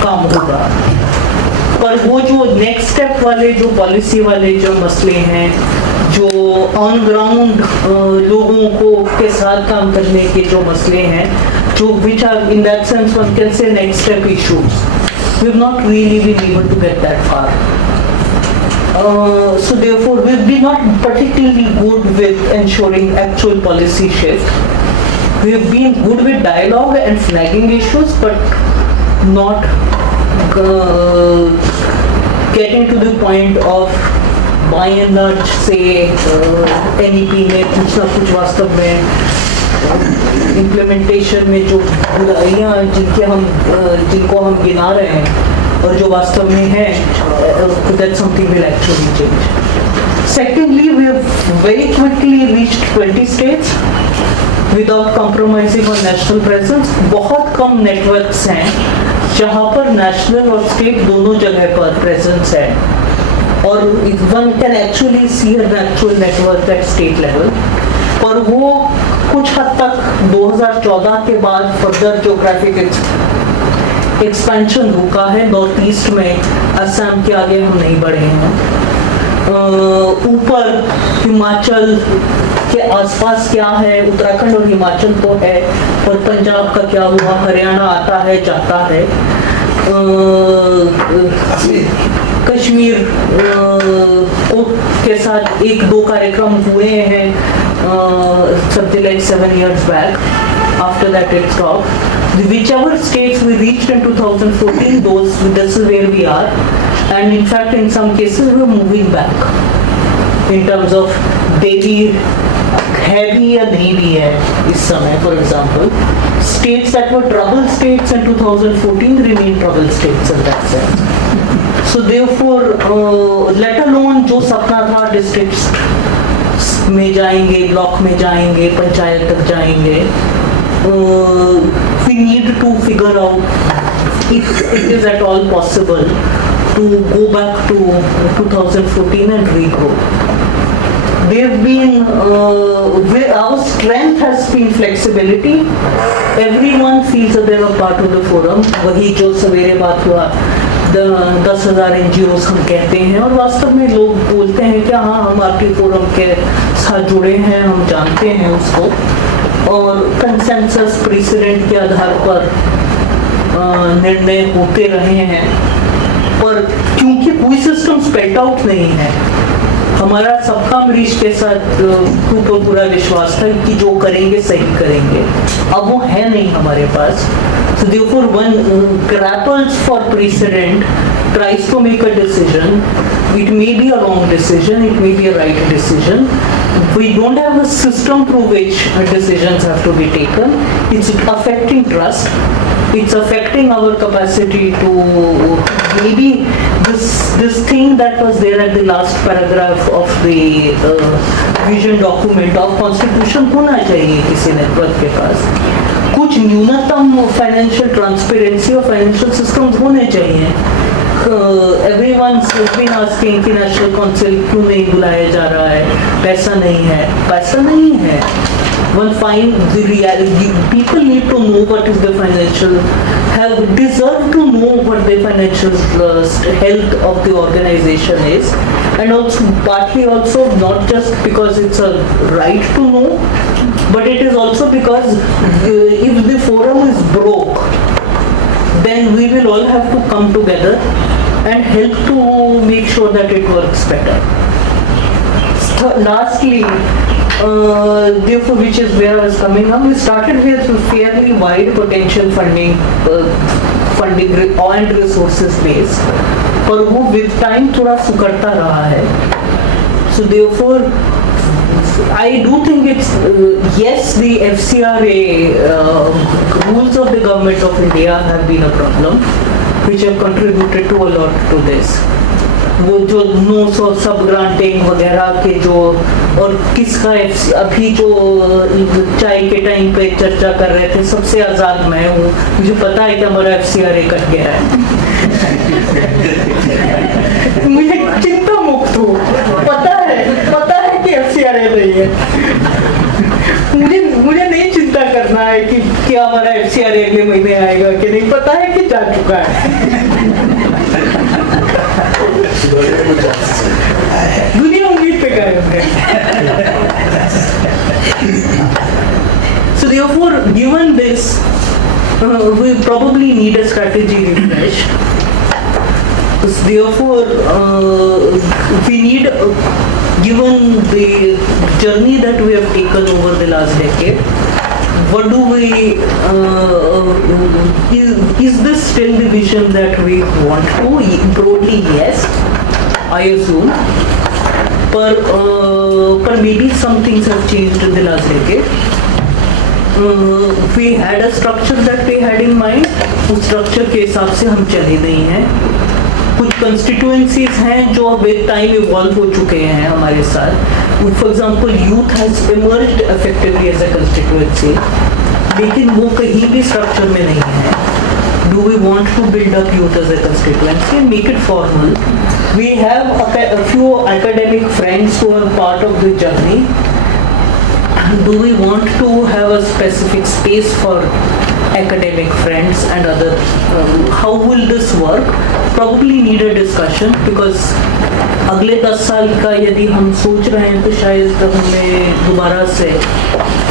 काम होगा। पर वो जो नेक्स्ट स्टेप वाले, जो पॉलिसी वाले जो मसले हैं, जो ऑन ग्राउंड लोगों को के साथ काम करने के जो मसले हैं, जो which are in that sense one can say next step issues, we've not really been able to get that far. So therefore, we've been not particularly good with ensuring actual policy shift. We've been good with dialogue and flagging issues, but not getting to the point of by and large say NEP में कुछ ना कुछ वास्तव में implementation में जो बुराइयां जिनको हम गिना रहे हैं और जो वास्तव में है, that something will actually change. Secondly, we have very quickly reached 20 states without compromising on national presence. बहुत कम नेटवर्क्स हैं जहाँ पर नेशनल और स्टेट दोनों जगह पर प्रेजेंस है, और one can actually see an actual network at state level. पर वो कुछ हद तक 2014 के बाद फर्दर ज्योग्राफिक एक्सपेंशन रुका है। नॉर्थ ईस्ट में असम के आगे हम नहीं बढ़े हैं। ऊपर हिमाचल के आसपास क्या है, उत्तराखंड और हिमाचल तो है, और पंजाब का क्या हुआ, हरियाणा आता है जाता है। कश्मीर को के साथ 1-2 कार्यक्रम हुए हैं something like 7 years back. After that it stopped. Whichever states we reached in 2014, this is where we are, and in fact in some cases we are moving back in terms of Delhi है भी या नहीं भी है इस समय. For example, states that were trouble states in 2014 remain trouble states in that sense. So therefore, let alone जो सपना था districts में जाएंगे, ब्लॉक में जाएंगे, पंचायत तक जाएंगे, we need to figure out if it is at all possible to go back to 2014 and regrow. They've been, our strength has been flexibility. Everyone feels that they're a part of the forum. वही जो सवेरे बात हुआ 10,000 NGOs हम कहते हैं, और वास्तव में लोग बोलते हैं कि हाँ हम आपके फोरम के साथ जुड़े हैं, हम जानते हैं उसको, और कंसेंसस प्रेसिडेंट के आधार पर निर्णय होते रहे हैं. पर क्योंकि कोई सिस्टम स्पेल्ड आउट नहीं है, हमारा सबका अमरीश के साथ पूरा विश्वास था कि जो करेंगे सही करेंगे. अब वो है नहीं हमारे पास. So therefore one grapples for precedent, tries to make a decision. It may be a wrong decision, it may be a right decision. We don't have a system through which decisions have to be taken. It's affecting trust. It's affecting our capacity to maybe this thing that was there at the last paragraph of the vision document of constitution होना चाहिए किसी network के पास. कुछ न्यूनतम financial transparency और financial systems होने चाहिए. Everyone has been asking कि नेशनल काउंसिल क्यों नहीं बुलाया जा रहा है, पैसा नहीं है. पैसा नहीं है. One find the reality. People need to know what is the financial, deserve to know what the financial health of the organization is, and also partly also not just because it's a right to know, but it is also because if the forum is broke, then we will all have to come together and help to make sure that it works better. Lastly, therefore, which is where I was coming up, we started with fairly wide potential funding and resources base, पर वो with time थोड़ा सुकड़ता रहा है. So therefore, I do think it's yes, the FCRA rules of the government of India have been a problem, which have contributed to a lot to this. वो जो 900 सब granting वगैरह के जो, और किसका अभी जो चाय के टाइम पे चर्चा कर रहे थे सबसे आज़ाद मैं हूँ, मुझे पता है कि हमारा FCRA कट गया है. मुझे चिंता मुक्त हूँ, पता है कि FCRA नहीं है. मुझे नहीं चिंता करना है कि क्या हमारा FCRA अगले महीने आएगा कि नहीं, पता है कि जा चुका है. दुनिया उम्मीद पे कायम है. So therefore, given this, we probably need a strategy refresh. Therefore, we need, given the journey that we have taken over the last decade, what do we, is this still the vision that we want to? Broadly, yes, I assume. But maybe some things have changed in the last decade. We had a structure that we had in mind, उस structure के हिसाब से हम चले नहीं हैं. कुछ constituencies हैं जो with time evolve हो चुके हैं हमारे साथ. For example, youth has emerged effectively as a constituency, लेकिन वो कहीं भी structure में नहीं है. Do we want to build up youth as a constituency and make it formal? We have a few academic friends who are part of the journey. Do we want to have a specific space for academic friends and other? How will this work? Probably need a discussion, because अगले 10 साल का यदि हम सोच रहे हैं तो शायद हमें दोबारा से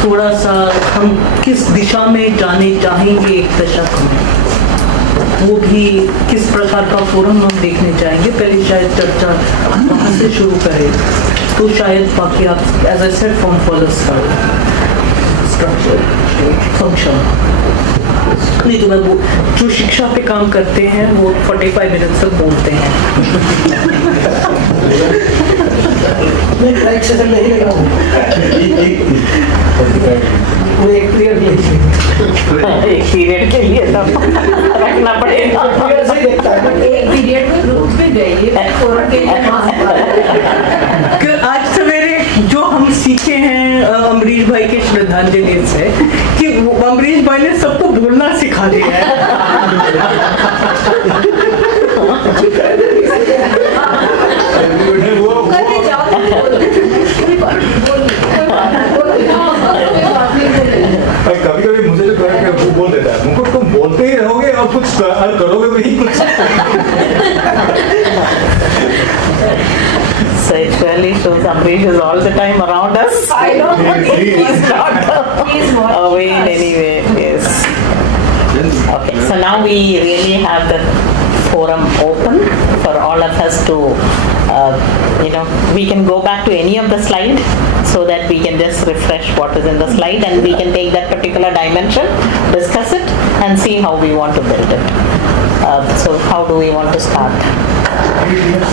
थोड़ा सा हम किस दिशा में जाने चाहेंगे एक दशक में. वो भी किस प्रकार का फोरम हम देखने चाहेंगे, पहले शायद चर्चा वहाँ से शुरू करें तो शायद बाकी आप as a set form follow structure function नहीं तो मैं जो शिक्षा पे काम करते हैं वो 45 मिनट तक बोलते हैं। मैं ब्रेक सेशन नहीं ले रहा हूँ, वो एक पीरियड ले एक पीरियड के लिए तब रखना पड़ेगा। पीरियड से ही देखता है। एक पीरियड में रुक भी गई फोरम के लिए कि आज सवेरे जो हम सीखे हैं अमरीश भाई के श्रद्धांजलि से कि अमरीश भाई ने सबको बोलना सिखा दिया है। कभी कभी मुझे जो वो बोल देता है, मुझको तुम बोलते ही रहोगे और कुछ करोगे भी नहीं कुछ। So it really shows Amrish is all the time around us. I know. He's not He's watching away in us. any way. Yes. Okay. So now we really have the forum open for all of us to, we can go back to any of the slide so that we can just refresh what is in the slide and we can take that particular dimension, discuss it and see how we want to build it. So how do we want to start?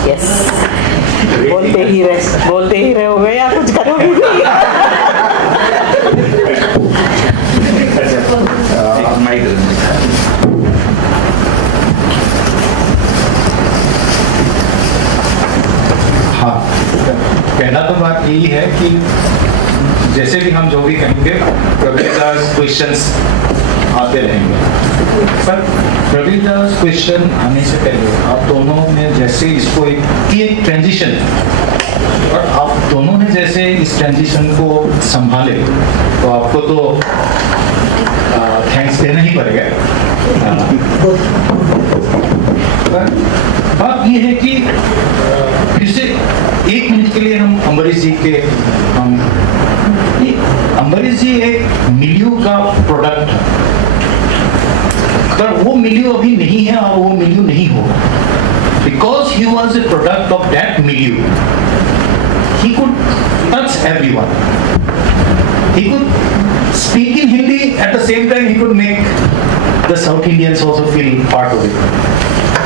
Yes. बोलते ही रहोगे या कुछ करोगे भी? हाँ, पहला तो बात यही है कि जैसे भी हम जो भी कहेंगे क्वेश्चंस आते रहेंगे, पर प्रवीण दास क्वेश्चन आने से पहले आप दोनों ने जैसे इसको एक ट्रांजिशन और आप दोनों ने जैसे इस ट्रांजिशन को संभाले तो आपको तो थैंक्स देना ही पड़ेगा। पर बात ये है कि फिर से 1 मिनट के लिए हम अम्बरीश जी एक मिलियो का प्रोडक्ट है, पर वो मिलियो अभी नहीं है और वो मिलियो नहीं होगा। Because he was a product of that milieu, he could touch everyone. He could speak in Hindi, at the same time he could make the South Indians also feel part of it.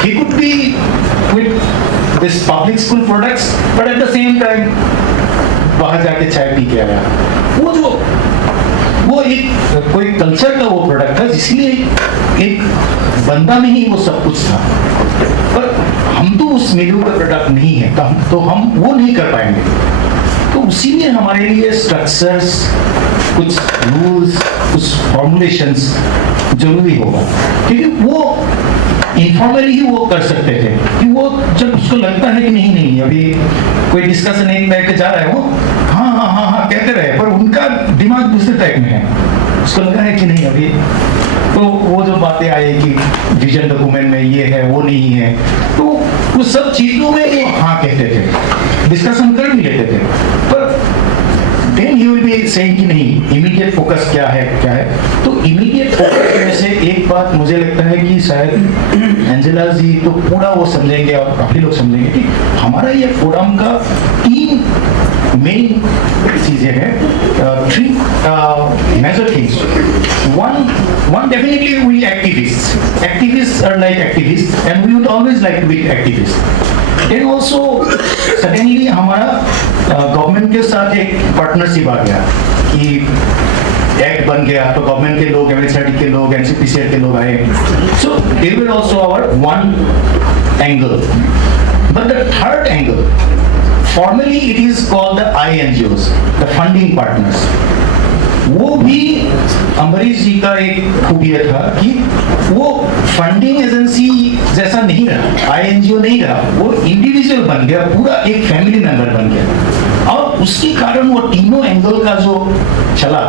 He could be with this public school products, but at the same time बाहर जाके चाय P के आया। वो एक कोई culture का वो प्रोडक्ट था, जिसलिए एक बंदा में ही वो सब कुछ था। पर हम तो उस मिलियो का प्रोडक्ट नहीं है, तो हम वो नहीं कर पाएंगे। तो उसीलिए हमारे लिए स्ट्रक्चर्स, कुछ रूल्स, कुछ फॉर्मुलेशंस जरूरी होगा, क्योंकि वो इनफॉर्मली ही वो कर सकते थे कि वो जब उसको लगता है कि नहीं अभी कोई डिस्कशन एक लेके जा रहा है, वो हाँ कहते रहे, पर उनका दिमाग दूसरे टाइप में है। उसको लगा है कि नहीं अभी तो वो जो बातें आई कि विजन डॉक्यूमेंट में ये है वो नहीं है, तो वो सब चीजों में वो हाँ कहते थे, डिस्कशन कर भी लेते थे, पर then he will be saying कि नहीं इमीडिएट फोकस क्या है। तो इमीडिएट फोकस में से एक बात मुझे लगता है कि शायद एंजेला जी तो पूरा वो समझेंगे और काफी लोग समझेंगे कि हमारा ये फोरम का 3 मेन चीजें हैं, 3 major things. One definitely we activists are like activists and we would always like to be activists. Then also suddenly हमारा गवर्नमेंट के साथ एक पार्टनरशिप आ गया कि एक्ट बन गया, तो गवर्नमेंट के लोग, एमएसआरडी के लोग, एनसीपीसीआर के लोग आए, so they were also our one angle. But the third angle, formally it is called the INGOs, the funding partners. वो भी अम्बरीश जी का एक खूबियत था कि वो फंडिंग एजेंसी जैसा नहीं रहा, INGO नहीं रहा, वो इंडिविजुअल बन गया, पूरा एक फैमिली मेंबर बन गया। और उसके कारण वो तीनों एंगल का जो चला,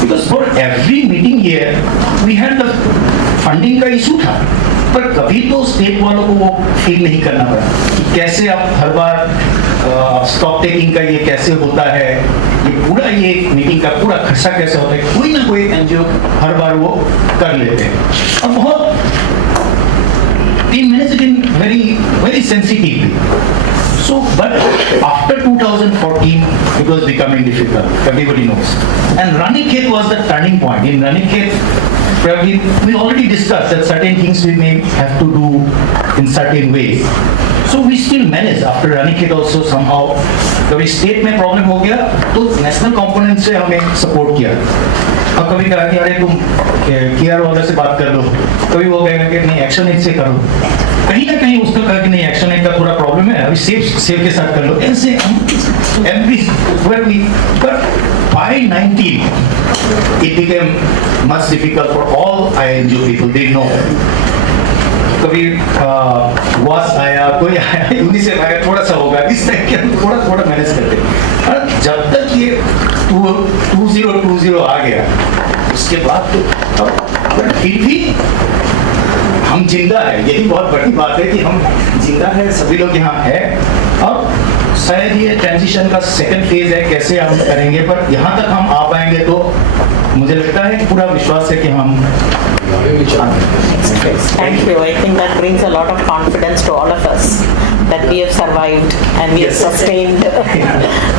because for every meeting here we had the funding का इशू था, पर कभी तो स्टेट वालों को वो फील नहीं करना पड़ा कि कैसे आप हर बार स्टॉक टेकिंग का ये कैसे होता है, ये पूरा ये मीटिंग का पूरा खर्चा कैसे होता है, कोई ना कोई एनजीओ हर बार वो कर लेते हैं। और बहुत we managed it in very sensitively. So, but after 2014, it was becoming difficult. Everybody knows. And Ranikhet was the turning point. In Ranikhet, we already discussed that certain things we may have to do in certain ways. So we still managed after Ranikhet also somehow. कभी state में problem हो गया तो national component से हमें support किया. और कभी कहा कि अरे तुम केआर वाले से बात कर लो, कभी वो कहेगा कि नहीं एक्शन एड से करो, कहीं ना कहीं उसका कहा कि नहीं एक्शन एड का थोड़ा प्रॉब्लम है, अभी सेव के साथ कर लो. ऐसे हम every by 19 it became much difficult for all INGO people. They know. कभी वास आया, कोई आया, उन्हीं से आया, थोड़ा सा होगा, इस तरह के हम थोड़ा मैनेज करते हैं. और जब तक ये 2020 आ गया, उसके बाद तो फिर भी हम जिंदा है. यही बहुत बड़ी बात है कि हम जिंदा है, सभी लोग यहाँ है. और शायद ये ट्रांजिशन का सेकंड फेज है, कैसे हम करेंगे, पर यहाँ तक हम आ पाएंगे तो मुझे लगता है पूरा विश्वास है कि हम. Thank you. I think that brings a lot of confidence to all of us that we have survived and we have sustained.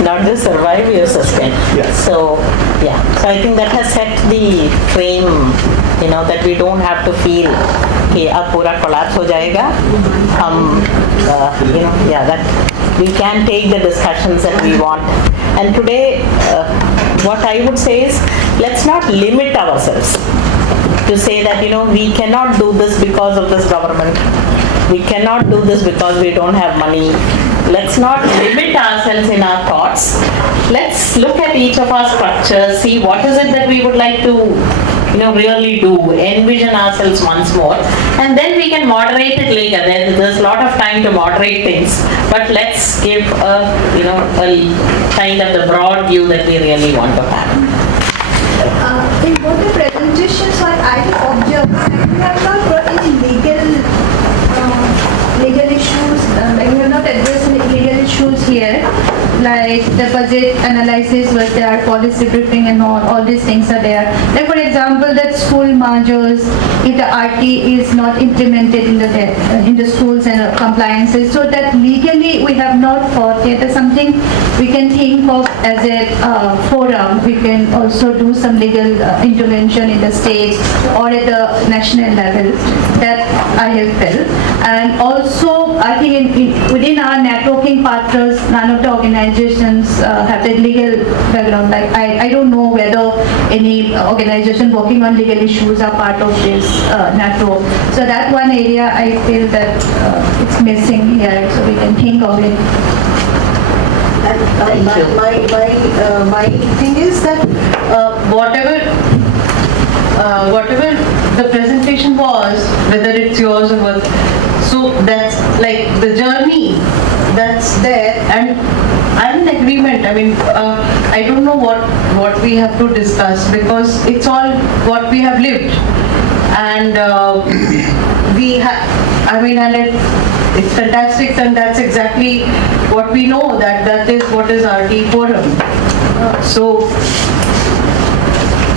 Not just survived, we have sustained. Yes. So, yeah. So I think that has set the frame, that we don't have to feel कि अब पूरा collapse हो जाएगा. हम, that we can take the discussions that we want. And today, what I would say is, let's not limit ourselves to say that, we cannot do this because of this government. We cannot do this because we don't have money. Let's not limit ourselves in our thoughts. Let's look at each of our structures, see what is it that we would like to, really do, envision ourselves once more, and then we can moderate it later. There's a lot of time to moderate things, but let's give a kind of the broad view that we really want to have. In both the presentations, what I have observed, we have not brought any legal issues, we have not addressed any legal issues here, like the budget analysis was there, policy briefing and all these things are there. Like for example, that school mergers, if the RT is not implemented in the schools and compliances, so that legally we have not thought yet. That's something we can think of as a forum. We can also do some legal intervention in the states or at the national level. That I have felt. And also, I think within our networking partners, none of the organizations have the legal background. Like I don't know whether any organization working on legal issues are part of this network. So that one area I feel that it's missing here, so we can think of it. My thing is that whatever the presentation was, whether it's yours or what, so that's like the journey that's there, and I'm in agreement. I mean, I don't know what we have to discuss, because it's all what we have lived, and we have. I mean, and it's fantastic, and that's exactly what we know. That is what is RT Forum. So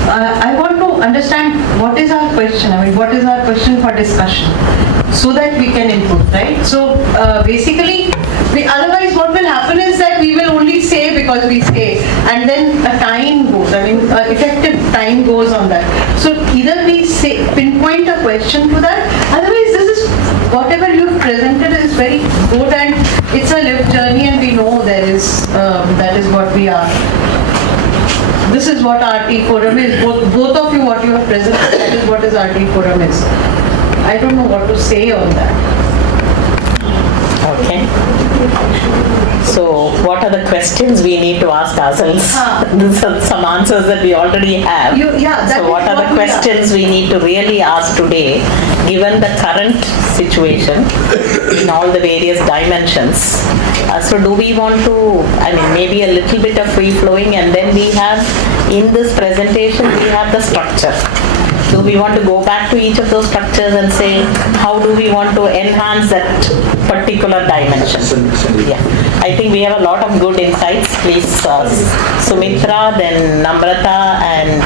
I want to understand what is our question. I mean, what is our question for discussion, so that we can input, right? So basically, otherwise what will happen is that we will only say because we say, and then a time goes. I mean, effective time goes on that. So either we say pinpoint a question to that. Otherwise, this is whatever you've presented is very good, and it's a lived journey, and we know there is that is what we are. This is what RT Forum is. Both of you, what you have presented, that is what is RT Forum is. I don't know what to say on that. Okay. So what are the questions we need to ask ourselves? These are some answers that we already have. So what are the questions we need to really ask today, given the current situation in all the various dimensions? So do we want to, maybe a little bit of free flowing, and then we have, in this presentation, we have the structure. Do we want to go back to each of those structures and say, how do we want to enhance that particular dimension? Yeah, I think we have a lot of good insights. Please, Sumitra, then Namrata, and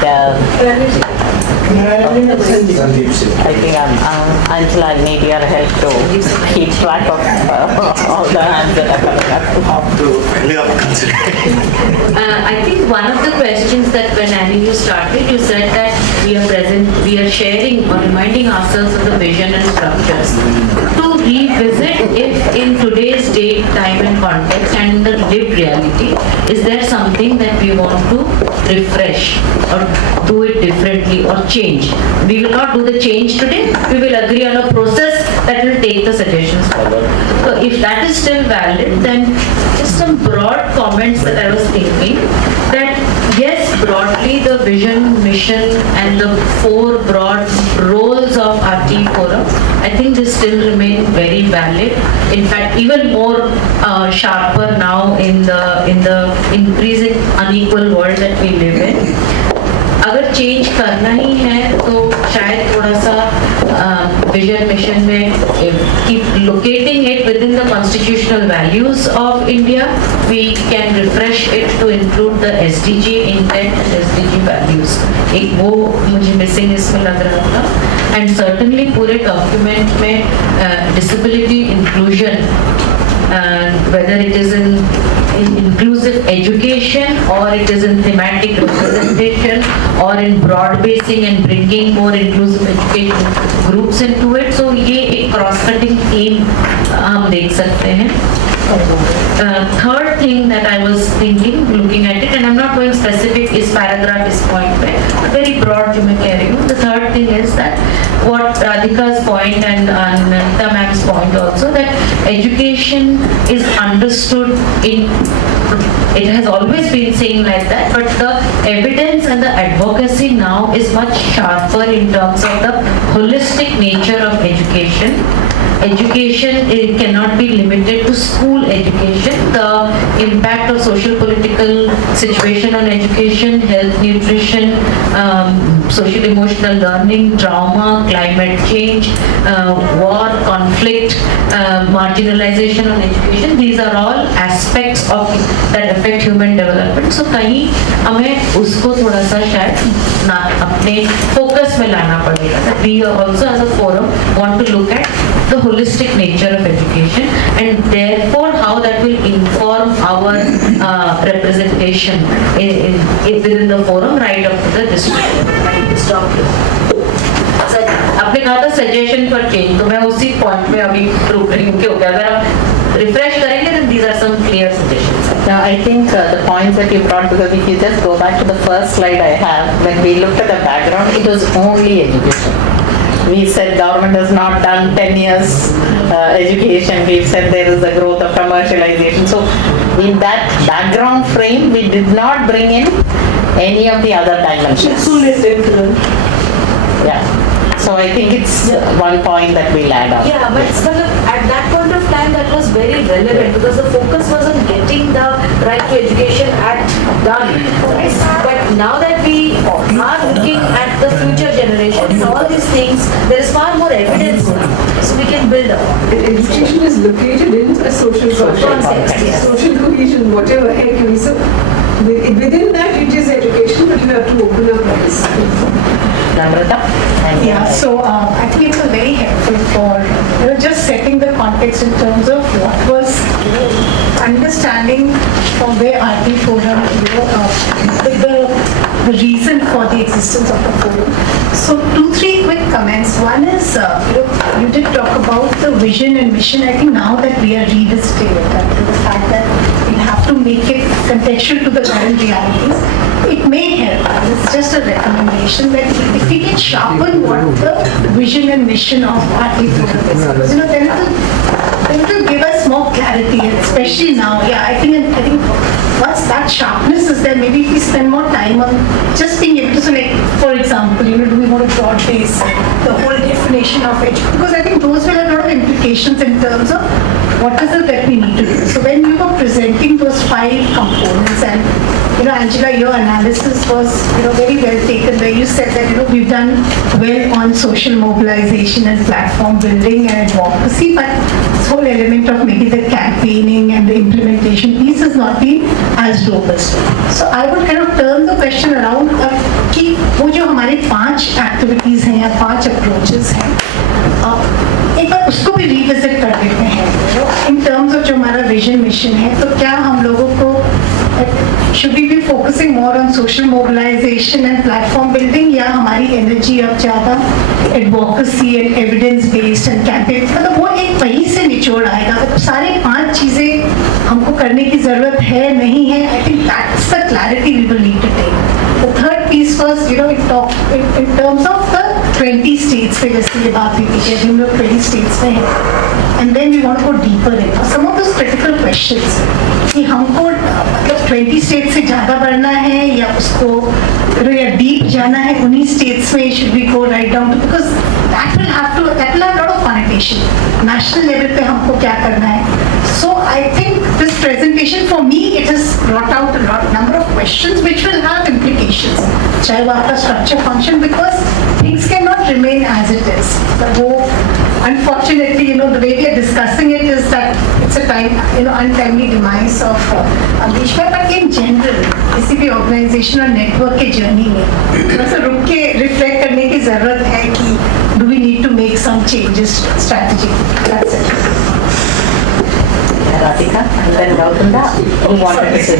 I think Angela, I need your help to keep track of all the hands that are coming up. I think one of the questions that when Annie you started, you said that we are sharing or reminding ourselves of the vision and structures. To revisit if in today's date, time and context and in the lived reality, is there something that we want to refresh or do it differently or change? We will not do the change today, we will agree on a process that will take the suggestions forward. So if that is still valid, then just some broad comments that I was thinking that yes, broadly the vision, mission and the 4 broad roles of RT Forum, I think they still remain very valid. In fact, even more sharper now in the increasing unequal world that we live in. अगर change करना ही है तो शायद थोड़ा सा vision mission में keep locating it within the constitutional values of India, we can refresh it to include the SDG intent and SDG values. एक वो मुझे मिसिंग इसमें लग रहा था. And certainly पूरे डॉक्यूमेंट में disability inclusion, whether it is in inclusive education or it is in thematic representation or in broad basing and bringing more inclusive education groups into it. So ये एक cross cutting theme हम देख सकते हैं. Third thing that I was thinking, looking at it, and I'm not going specific, is paragraph is point पे, but very broad जो मैं कह रही हूँ. The third thing is that what Radhika's point and Nita ma'am's point also, that education is understood in, it has always been saying like that, but the evidence and the advocacy now is much sharper in terms of the holistic nature of education. Education, it cannot be limited to school education. The impact of social political situation on education, health, nutrition, social emotional learning, trauma, climate change, war, conflict, marginalization on education, these are all aspects of that affect human development. So कहीं हमें उसको थोड़ा सा शायद ना अपने focus में लाना पड़ेगा. That we also as a forum want to look at the holistic nature of education and therefore how that will inform our representation within the forum right up to the district. आपने कहा था suggestion for change, तो मैं उसी point में अभी रुक रही हूँ कि अगर हम refresh करेंगे then these are some clear suggestions. Now, I think the points that you brought, because if you just go back to the first slide I have, when we looked at the background, it was only education. We said government has not done 10 years education. We've said there is the growth of commercialization. So in that background frame, we did not bring in any of the other dimensions. Yeah. So I think it's one point that we'll add on. Yeah, but at that point of time that was very relevant because the focus was on getting the right to education done. But now that we are looking at the future generation and all these things, there is far more evidence now. So we can build up. Education is located in a social Context, yes. social cohesion, whatever heck we so within that it is education, but you have to open up eyes. Namrata? Yeah, so I think it was very helpful for just setting the context in terms of what was understanding from where RT Forum, the reason for the existence of the forum. So 2-3 quick comments. One is you did talk about the vision and mission. I think now that we are revisiting it, the fact that we have to make it contextual to the current realities, it may help. It's just a recommendation that if we can sharpen what the vision and mission of RT Forum is, because then it will give us more clarity, especially now. Yeah, I think once that sharpness is there, maybe if we spend more time on just being able to select, for example, do we want to broad base the whole definition of it? Because I think those will have a lot of implications in terms of what is it that we need to do. So when you were presenting those 5 components, and Angela, your analysis was very well taken, where you said that we've done well on social mobilization and platform building and advocacy, but this whole element of maybe the campaigning and the implementation piece has not been as robust. So I would kind of turn the question around, keep वो जो हमारी 5 activities हैं या 5 approaches हैं, एक बार उसको भी revisit कर देते हैं इन टर्म्स ऑफ जो हमारा विजन मिशन है। तो क्या हम लोगों को should we be focusing more on social mobilization and platform building, या हमारी एनर्जी अब ज़्यादा advocacy and evidence based and campaign, मतलब वो एक वहीं से निचोड़ आएगा। अब सारे 5 चीज़ें हमको करने की ज़रूरत है नहीं है, I think that's the clarity we will need to take. The third piece was, in terms of the 20 states पे जैसे ये बात हुई थी कि हम लोग 20 states में हैं, and then we want to go deeper in some of those critical questions कि हमको मतलब 20 states से ज़्यादा बढ़ना है या उसको या डीप जाना है उन्हीं states में, should we go right down to, because that will have a lot of connotation. National level पे हमको क्या करना है? So I think this presentation for me, it has brought out a number of questions which will have implications. चाहे वो आपका structure function, because things cannot remain as it is. वो unfortunately, the way we are discussing it is that it's a untimely demise of Amrish Bhai, but in general, किसी भी organization और network के journey में थोड़ा सा रुक के reflect करने की ज़रूरत है कि do we need to make some changes strategically. That's it. Radhika, and then Gautamda, who wanted to say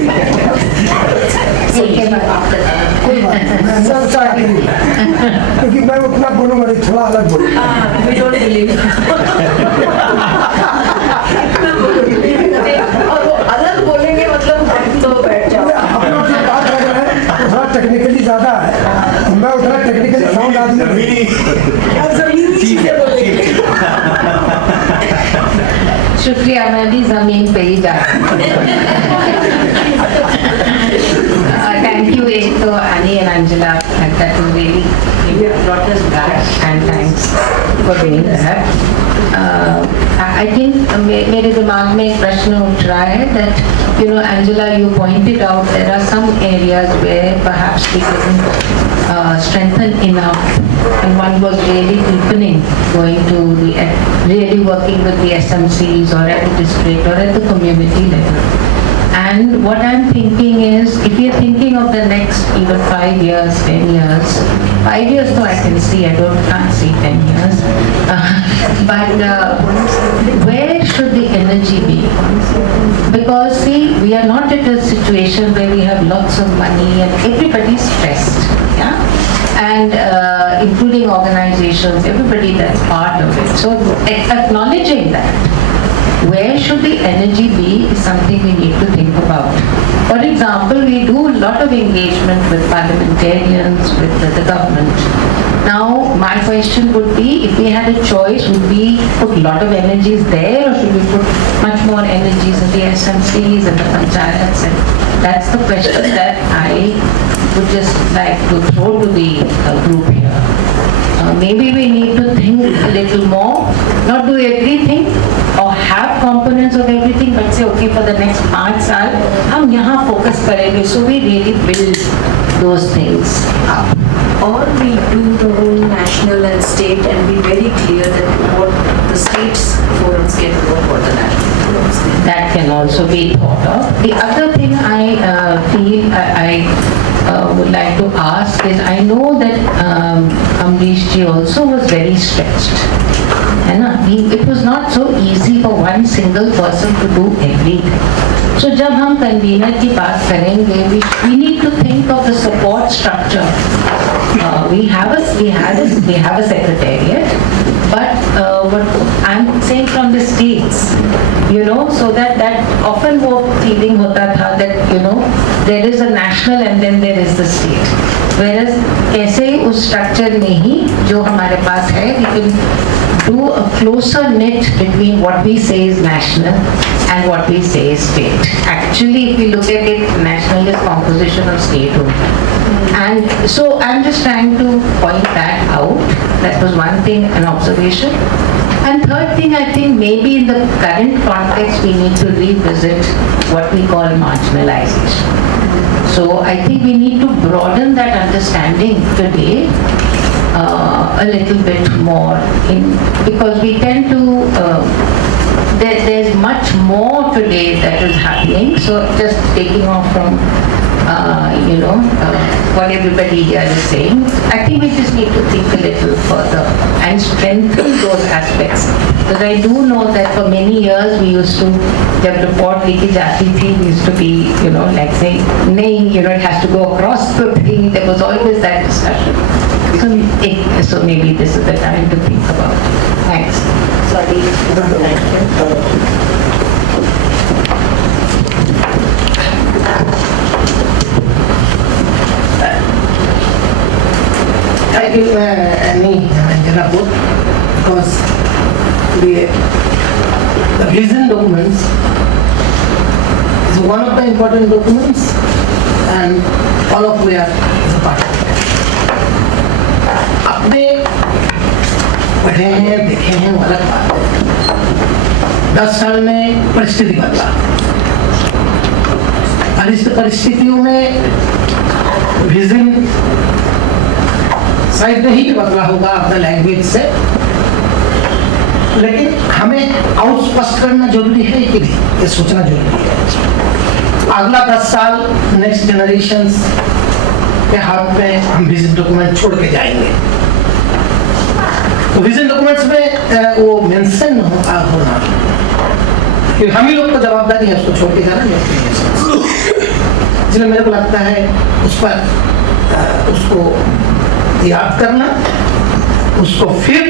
क्योंकि मैं उतना बोलूँगा नहीं, थोड़ा अलग बोलूँगा। We don't believe it. और वो अलग बोलेंगे मतलब हम तो बैठ जाओ। हम लोग जो बात कर रहे हैं वो थोड़ा टेक्निकली ज़्यादा है, मैं उतना टेक्निकली साउंड आदमी शुक्रिया, मैं भी जमीन पे ही जा थैंक यू एक तो Annie and Angela, that was really, you brought us back, and thanks for doing that. I think मेरे दिमाग में एक प्रश्न उठ रहा है that Angela, you pointed out there are some areas where perhaps we couldn't strengthen enough, and one was really deepening, going to really working with the SMCs or at the district or at the community level. And what I'm thinking is, if you're thinking of the next even 5 years, 10 years, 5 years though I can see, can't see 10 years, but where should the energy be? Because see, we are not at a situation where we have lots of money and everybody's stressed, yeah? And including organizations, everybody that's part of it. So acknowledging that, where should the energy be is something we need to think about. For example, we do a lot of engagement with parliamentarians, with the government. Now, my question would be, if we had a choice, would we put a lot of energies there, or should we put much more energies in the SMCs and the panchayats? And that's the question that I would just like to throw to the group here. Maybe we need to think a little more, not do everything or have components of everything, but say, okay, for the next 5 साल हम यहाँ focus करेंगे, so we really build those things up. Or we do the whole national and state and be very clear that what the states forums can do and what the national forums can do. That can also be thought of. The other thing I feel I would like to ask is, I know that Amrish ji also was very stretched. It was not so easy for one single person to do everything. So जब हम convener की बात करेंगे, we need to think of the support structure. We have a secretariat, but what I'm saying from the states, so that often वो feeling होता था that there is a national and then there is the state. Whereas कैसे उस structure में ही जो हमारे पास है, we can do a closer knit between what we say is national and what we say is state. Actually, if we look at it, national is composition of statehood. And so I'm just trying to point that out. That was one thing, an observation. And third thing, I think maybe in the current context, we need to revisit what we call marginalization. So I think we need to broaden that understanding today a little bit more, because we tend to, there's much more today that is happening. So just taking off from what everybody here is saying. I think we just need to think a little further and strengthen those aspects. Because I do know that for many years we used to, जब report लिखी जाती थी, we used to be, like saying, नहीं, it has to go across the thing. There was always that discussion. So maybe this is the time to think about it. Thanks. Sorry. I give any book because the vision documents is one of the important documents and all of we are is a part of it. अपने पढ़े हैं देखे हैं वो अलग बात है। 10 साल में परिस्थिति बदला और इस परिस्थितियों में विजन शायद नहीं बदला होगा अपना लैंग्वेज से, लेकिन हमें और स्पष्ट करना जरूरी है कि नहीं, ये सोचना जरूरी है। अगला 10 साल नेक्स्ट जनरेशन के हाथ में हम विजन डॉक्यूमेंट छोड़ के जाएंगे, तो विजन डॉक्यूमेंट्स में वो मेंशन होना कि हम ही लोग को जवाबदारी है उसको छोड़ के जाना, इसलिए मेरे को लगता है उस पर उसको याद करना, उसको फिर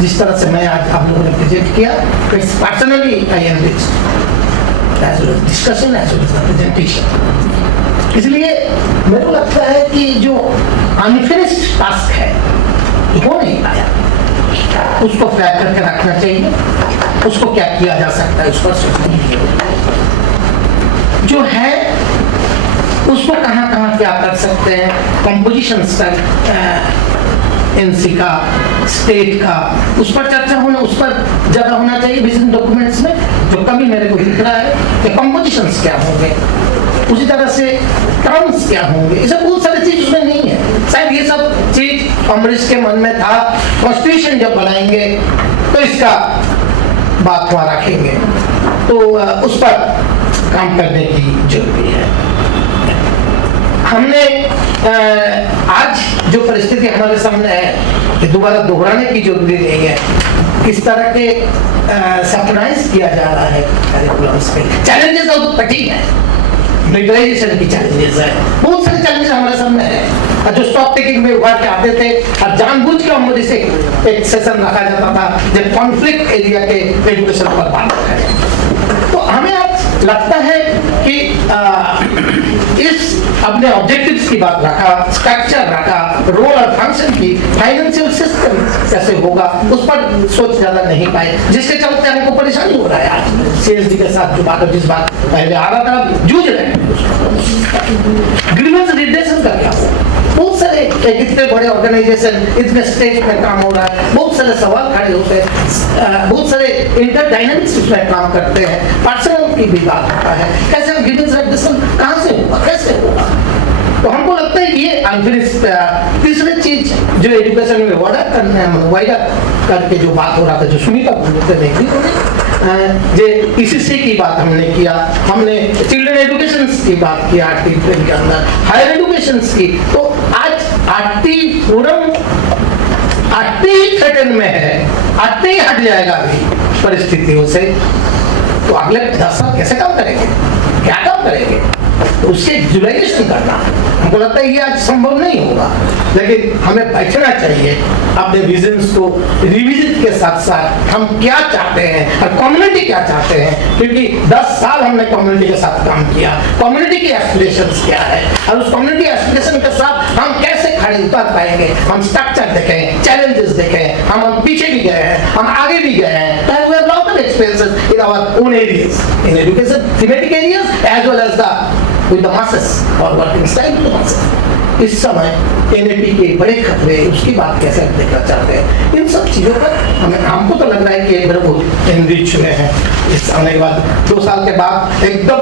जिस तरह से मैं आज आप लोगों ने प्रेजेंट किया, it's personally I enriched as well as discussion as well as presentation. इसलिए मेरे को लगता है कि जो अनफिनिश्ड टास्क है हो नहीं पाया, उसको फ्लैग करके रखना चाहिए, उसको क्या किया जा सकता है उस पर सोचना चाहिए, जो है उसको कहाँ कहाँ क्या कर सकते हैं, कंपोजिशंस का एनसी का स्टेट का उस पर चर्चा होना, उस पर जगह होना चाहिए विजन डॉक्यूमेंट्स में। जो कमी मेरे को दिख रहा है कि कंपोजिशंस क्या होंगे, उसी तरह से टर्म्स क्या होंगे, ये सब बहुत सारी चीज उसमें नहीं है। शायद ये सब चीज कांग्रेस के मन में था, कॉन्स्टिट्यूशन जब बनाएंगे तो इसका बात वहां रखेंगे, तो उस पर काम करने की जरूरी है। हमने आज जो परिस्थिति हमारे सामने है कि दोबारा दोहराने की जरूरी नहीं है, किस तरह के सप्लाइज किया जा रहा है करिकुलम्स पे। चैलेंजेस बहुत कठिन है, लिटरेशन की चैलेंजेस है, बहुत सारे चैलेंजेस हमारे सामने है। जो स्टॉक टेकिंग में उभर के आते थे और जानबूझ के हम से एक सेशन रखा जाता था जब कॉन्फ्लिक्ट एरिया के एजुकेशन पर बात करें, तो हमें आज लगता है कि इस अपने ऑब्जेक्टिव्स की बात रखा, स्ट्रक्चर रखा, रोल और फंक्शन की, फाइनेंशियल सिस्टम कैसे होगा उस पर सोच ज्यादा नहीं पाए, जिसके चलते हमको परेशानी हो रहा है। आज सीएसडी के साथ जो बात जिस बात पहले आ रहा था जूझ रहे हैं, ग्रीवेंस रिडक्शन का क्या हो, बहुत सारे इतने बड़े ऑर्गेनाइजेशन इतने स्टेज में काम हो रहा है, बहुत सारे सवाल खड़े होते हैं, बहुत सारे इंटर डायनामिक्स उसमें काम करते हैं, पर्सनल की भी बात होता है, कैसे हम ग्रीवेंस रिडक्शन कहाँ से होगा, कैसे होगा। तो हमको लगता है ये अनफिनिश्ड। तीसरी चीज जो एजुकेशन में वाइडर करके जो बात हो रहा था, जो सुनीता बोलते नहीं, जे पीसीसी की बात हमने किया, हमने चिल्ड्रन एजुकेशन की बात की आरटी के अंदर, हायर एजुकेशन की, तो आज आरटी फोरम आरटी थ्रेटन में है, आरटी ही हट जाएगा अभी परिस्थितियों से, तो अगले 10 साल कैसे काम करेंगे, क्या काम करेंगे, तो उसके विजुअलाइजेशन करना हमको लगता है ये आज संभव नहीं होगा, लेकिन हमें बैठना चाहिए अपने विजन्स को रिविजिट के साथ साथ हम क्या चाहते हैं और कम्युनिटी क्या चाहते हैं, क्योंकि 10 साल हमने कम्युनिटी के साथ काम किया, कम्युनिटी की एस्पिरेशंस क्या है और उस कम्युनिटी एस्पिरेशन के साथ हम कैसे खड़े उतर पाएंगे। हम स्ट्रक्चर देखें, चैलेंजेस देखें, हम पीछे भी गए हैं, हम आगे भी गए हैं, we have lot of experiences in our own areas, in education, thematic areas, as well as with the masses or working style with the masses. इस समय एनएपी के बड़े खतरे, उसकी बात कैसे देखना चाहते हैं, इन सब चीजों पर हमको तो लग रहा है कि बहुत एनरिच हुए हैं। इस आने के बाद 2 साल के बाद एकदम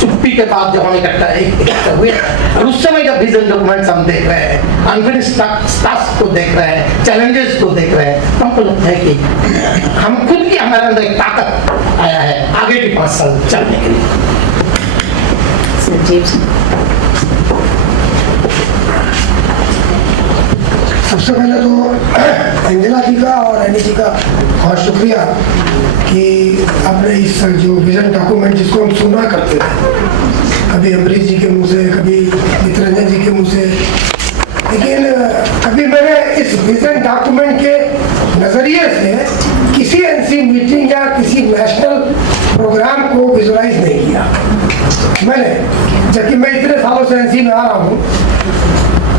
चुप्पी के बाद जब हम इकट्ठा हुए और उस समय का विजन डॉक्यूमेंट्स हम देख रहे हैं, अनफिनिश्ड टास्क को देख रहे हैं, चैलेंजेस को देख रहे हैं, तो हमको लगता है कि हम खुद की हमारे अंदर एक ताकत आया है आगे भी 5 साल चलने के लिए। संजीव सिंह। सबसे पहले तो अंजना जी का और एनी जी का बहुत शुक्रिया कि आपने इस जो विजन डॉक्यूमेंट जिसको हम सुना करते थे, कभी अमरीश जी के मुंह से, कभी नित्यानंद जी के मुंह से, लेकिन कभी मैंने इस विजन डॉक्यूमेंट के नज़रिए से किसी ऐसी मीटिंग या किसी नेशनल प्रोग्राम को विजुलाइज नहीं किया मैंने, जबकि मैं इतने सालों से एनसी में आ रहा हूँ।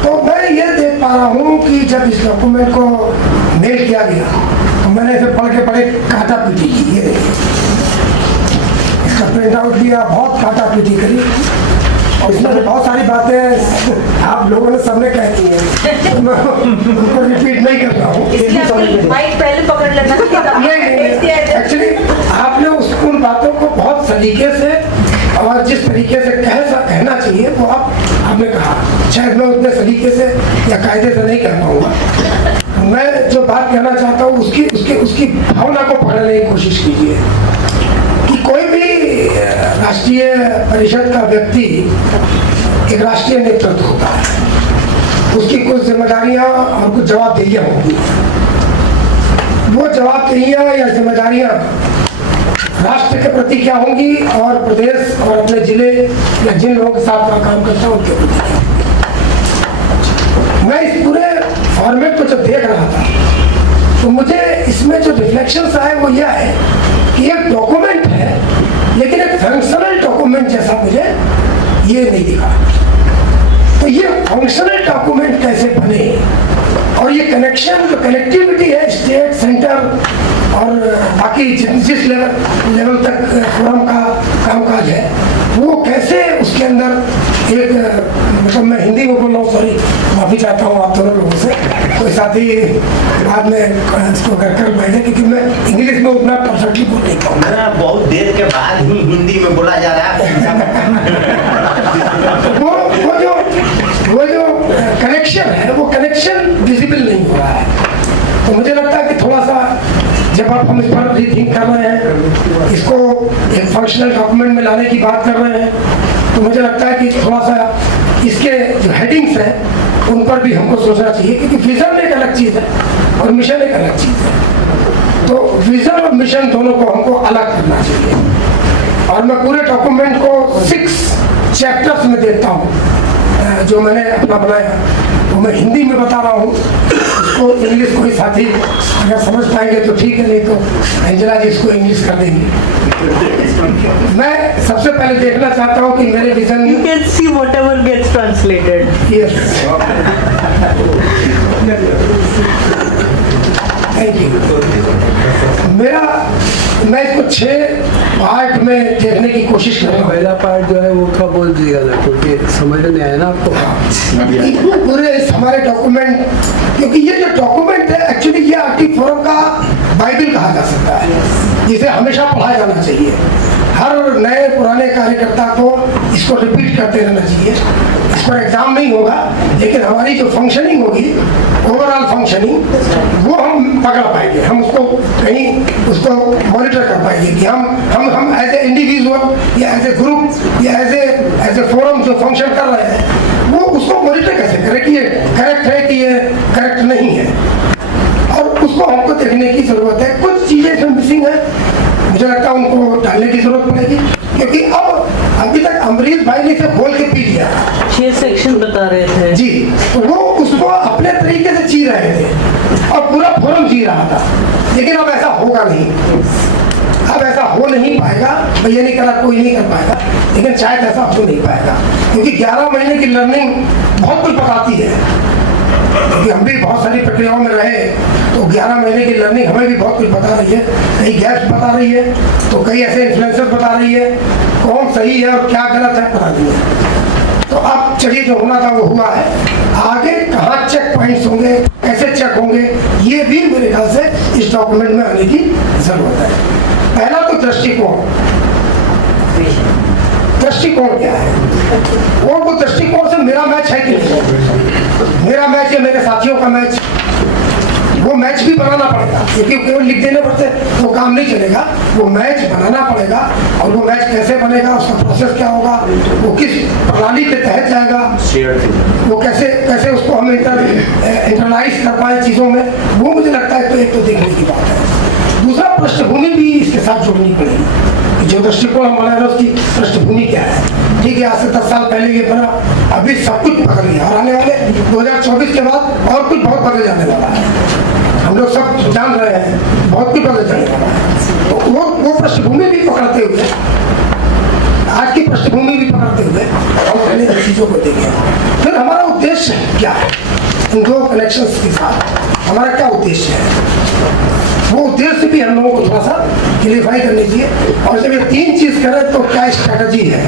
तो मैं ये देख पा रहा हूँ कि जब इस डॉक्यूमेंट को मेल किया गया तो मैंने इसे पढ़ के बड़े काटा पीटी की, ये देखिए इसका प्रिंट आउट दिया, बहुत काटा पीटी करी और इसमें से बहुत सारी बातें आप लोगों ने सबने कह दी हैं, तो मैं उनको रिपीट नहीं कर रहा हूँ। माइक पहले पकड़ लेना चाहिए। एक्चुअली आपने उन बातों को बहुत सलीके से और जिस तरीके से कहना चाहिए वो आपने कहा, शायद मैं उतने सलीके से या कायदे से नहीं कह पाऊंगा। मैं जो बात कहना चाहता हूँ उसकी भावना को पकड़ने की कोशिश कीजिए कि कोई भी राष्ट्रीय परिषद का व्यक्ति एक राष्ट्रीय नेतृत्व होता है, उसकी कुछ जिम्मेदारियां और कुछ जवाबदेहियां होती हैं। वो जवाबदेहियां या जिम्मेदारियां राष्ट्र के प्रति क्या होंगी और प्रदेश और अपने जिले या जिन लोगों के साथ मैं काम करता हूँ उनके प्रति क्या होंगी। मैं इस पूरे फॉर्मेट को जब देख रहा था तो मुझे इसमें जो रिफ्लेक्शंस आए वो यह है कि एक डॉक्यूमेंट है लेकिन एक फंक्शनल डॉक्यूमेंट जैसा मुझे ये नहीं दिखा। तो ये फंक्शनल डॉक्यूमेंट कैसे बने और ये कनेक्शन जो कनेक्टिविटी है स्टेट सेंटर और बाकी जिस लेवल तक फोरम का कामकाज है वो कैसे उसके अंदर एक, मतलब मैं हिंदी में बोल रहा हूँ, सॉरी माफ़ी चाहता हूँ आप दोनों लोगों से, कोई साथी बाद में इसको कर बैठे क्योंकि मैं इंग्लिश में उतना परफेक्टली बोल नहीं पाऊँगा। बहुत देर के बाद ही हिंदी में बोला जा रहा है। वो जो कनेक्शन है वो कनेक्शन विजिबल नहीं हो रहा है। तो मुझे लगता है कि थोड़ा सा जब आप हम इस पर रीथिंक कर रहे हैं, इसको एक फंक्शनल डॉक्यूमेंट में लाने की बात कर रहे हैं, तो मुझे लगता है कि थोड़ा सा इसके जो हेडिंग्स हैं उन पर भी हमको सोचना चाहिए क्योंकि विजन एक अलग चीज़ है और मिशन एक अलग चीज़ है। तो विजन और मिशन दोनों को हमको अलग करना चाहिए। और मैं पूरे डॉक्यूमेंट को 6 चैप्टर्स में देखता हूँ जो मैंने अपना बनाया, वो मैं हिंदी में बता रहा हूँ, इसको इंग्लिश कोई साथी अगर समझ पाएंगे तो ठीक है, नहीं तो अंजना जी इसको इंग्लिश कर देंगी। मैं सबसे पहले देखना चाहता हूँ कि मेरे vision You can see whatever gets translated. Yes thank you. मैं इसको 6 पार्ट में देखने की कोशिश कर रहा हूँ। पहला पार्ट जो है वो क्या बोल दिया ना, क्योंकि समझ नहीं आया ना आपको पूरे हमारे डॉक्यूमेंट, क्योंकि ये जो डॉक्यूमेंट है एक्चुअली ये आर्टिक फोरम का बाइबल कहा जा सकता है, जिसे हमेशा पढ़ा जाना चाहिए। हर नए पुराने कार्यकर्ता को इसको रिपीट करते रहना चाहिए। इस पर एग्जाम नहीं होगा लेकिन हमारी जो फंक्शनिंग होगी, ओवरऑल फंक्शनिंग, वो हम पकड़ पाएंगे, हम उसको कहीं उसको मॉनिटर कर पाएंगे कि हम एज ए इंडिविजुअल या एज ए ग्रुप या एज ए फोरम जो फंक्शन कर रहे हैं वो उसको मॉनिटर कैसे करें कि ये करेक्ट है कि ये करेक्ट नहीं है, और उसको हमको देखने की जरूरत है। कुछ चीजें इसमें मिसिंग है, मुझे लगता है उनको डालने की जरूरत पड़ेगी क्योंकि अब अभी तक अमरीश भाई ने इसे खोल के पी लिया। 6 सेक्शन बता रहे थे जी, तो वो उसको अपने तरीके से जी रहे थे और पूरा फोरम जी रहा था, लेकिन अब ऐसा होगा नहीं, अब ऐसा हो नहीं पाएगा। मैं ये नहीं करा कोई नहीं कर पाएगा, लेकिन शायद ऐसा हो नहीं पाएगा क्योंकि 11 महीने की लर्निंग बहुत कुछ बताती है, क्योंकि हम भी बहुत सारी प्रक्रियाओं में रहे, तो 11 महीने की लर्निंग हमें भी बहुत कुछ बता रही है, कई गैप्स बता रही है, तो कई ऐसे इन्फ्लुएंसर बता रही है, कौन सही है और क्या गलत है पता नहीं है। तो अब चलिए जो होना था वो हुआ है, आगे कहाँ चेक पॉइंट्स होंगे, कैसे चेक होंगे, ये भी मेरे ख्याल से इस डॉक्यूमेंट में आने की जरूरत है। पहला तो दृष्टिकोण क्या है, और वो दृष्टिकोण से मेरा मैच है कि नहीं, मेरा मैच है मेरे साथियों का मैच, वो मैच भी बनाना पड़ेगा, क्योंकि केवल लिख देने पर से वो काम नहीं चलेगा, वो मैच बनाना पड़ेगा। और वो मैच कैसे बनेगा, उसका प्रोसेस क्या होगा, वो किस प्रणाली के तहत जाएगा, वो कैसे कैसे उसको हम इंटरलाइज कर पाए चीज़ों में, वो मुझे लगता है तो एक तो देखने की बात है। दूसरा, पृष्ठभूमि भी इसके साथ जोड़नी पड़ेगी, जो दृष्टिकोण हम बना रहे हैं उसकी पृष्ठभूमि क्या है। ठीक है, आज से 10 साल पहले ये बना, अभी सब कुछ बदल गया और आने वाले 2024 के बाद और कुछ बहुत बदल जाने वाला है। हम लोग सब जान रहे हैं बहुत कुछ बदल जाने वाला है। तो वो पृष्ठभूमि भी पकड़ते हुए, आज की पृष्ठभूमि भी पकड़ते हुए हम पहले इन चीज़ों को देखें। फिर हमारा उद्देश्य क्या है इन दो कनेक्शंस के साथ, हमारा क्या उद्देश्य है, वो उद्देश्य भी हम लोगों को थोड़ा सा क्लियरिफाई करनी चाहिए। और जब ये तीन चीज़ करें तो क्या स्ट्रैटेजी है,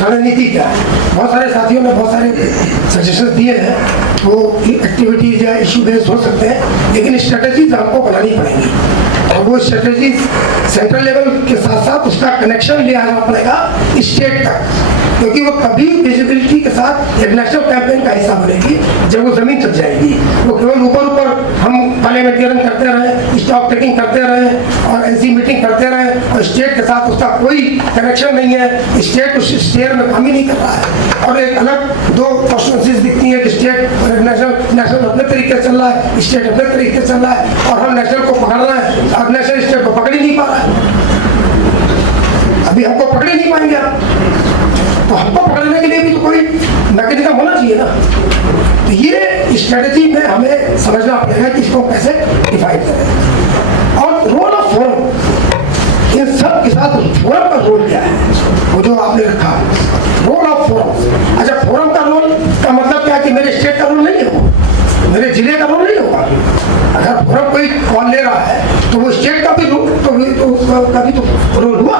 रणनीति क्या है। बहुत सारे साथियों ने बहुत सारे सजेशन दिए हैं, वो एक्टिविटीज या इशू बेस्ड हो सकते हैं, लेकिन स्ट्रैटेजीज हमको बनानी पड़ेंगी। और वो स्ट्रैटेजीज सेंट्रल लेवल के साथ साथ उसका कनेक्शन ले आना पड़ेगा स्टेट तक, क्योंकि वो कभी विजिबिलिटी के साथ एक नेशनल कैंपेन का हिस्सा बनेगी जब वो जमीन तक जाएगी। वो केवल ऊपर ऊपर हम पार्लियामेंटेरियन करते रहे, स्टॉक टेकिंग करते रहे और एनसी मीटिंग करते रहे और स्टेट के साथ उसका कोई कनेक्शन नहीं है, स्टेट उस स्टेयर में काम ही नहीं कर रहा है। और एक अलग दो कॉन्स्टिट्यूंसीज दिखती है कि स्टेट और नेशनल अपने तरीके से चल रहा है, स्टेट अपने तरीके से चल रहा है, और हम नेशनल को पकड़ रहे हैं और नेशनल स्टेट को पकड़ ही नहीं पा रहा है। अभी हमको पकड़ ही नहीं पाएंगे आप, तो हमको पकड़ने के लिए भी तो कोई मैकेनिज्म होना चाहिए ना। तो ये स्ट्रेटेजी में हमें समझना पड़ेगा कि इसको कैसे डिफाइन करें। और रोल ऑफ फोरम, इन सब के साथ फोरम का रोल क्या है, वो जो आपने रखा रोल ऑफ फोरम। अच्छा, फोरम का रोल का मतलब क्या है कि मेरे स्टेट का रोल नहीं है, वो मेरे जिले का रोल नहीं होगा। अगर फोरम कोई कॉल ले रहा है तो वो स्टेट का भी रोल तो रोल हुआ,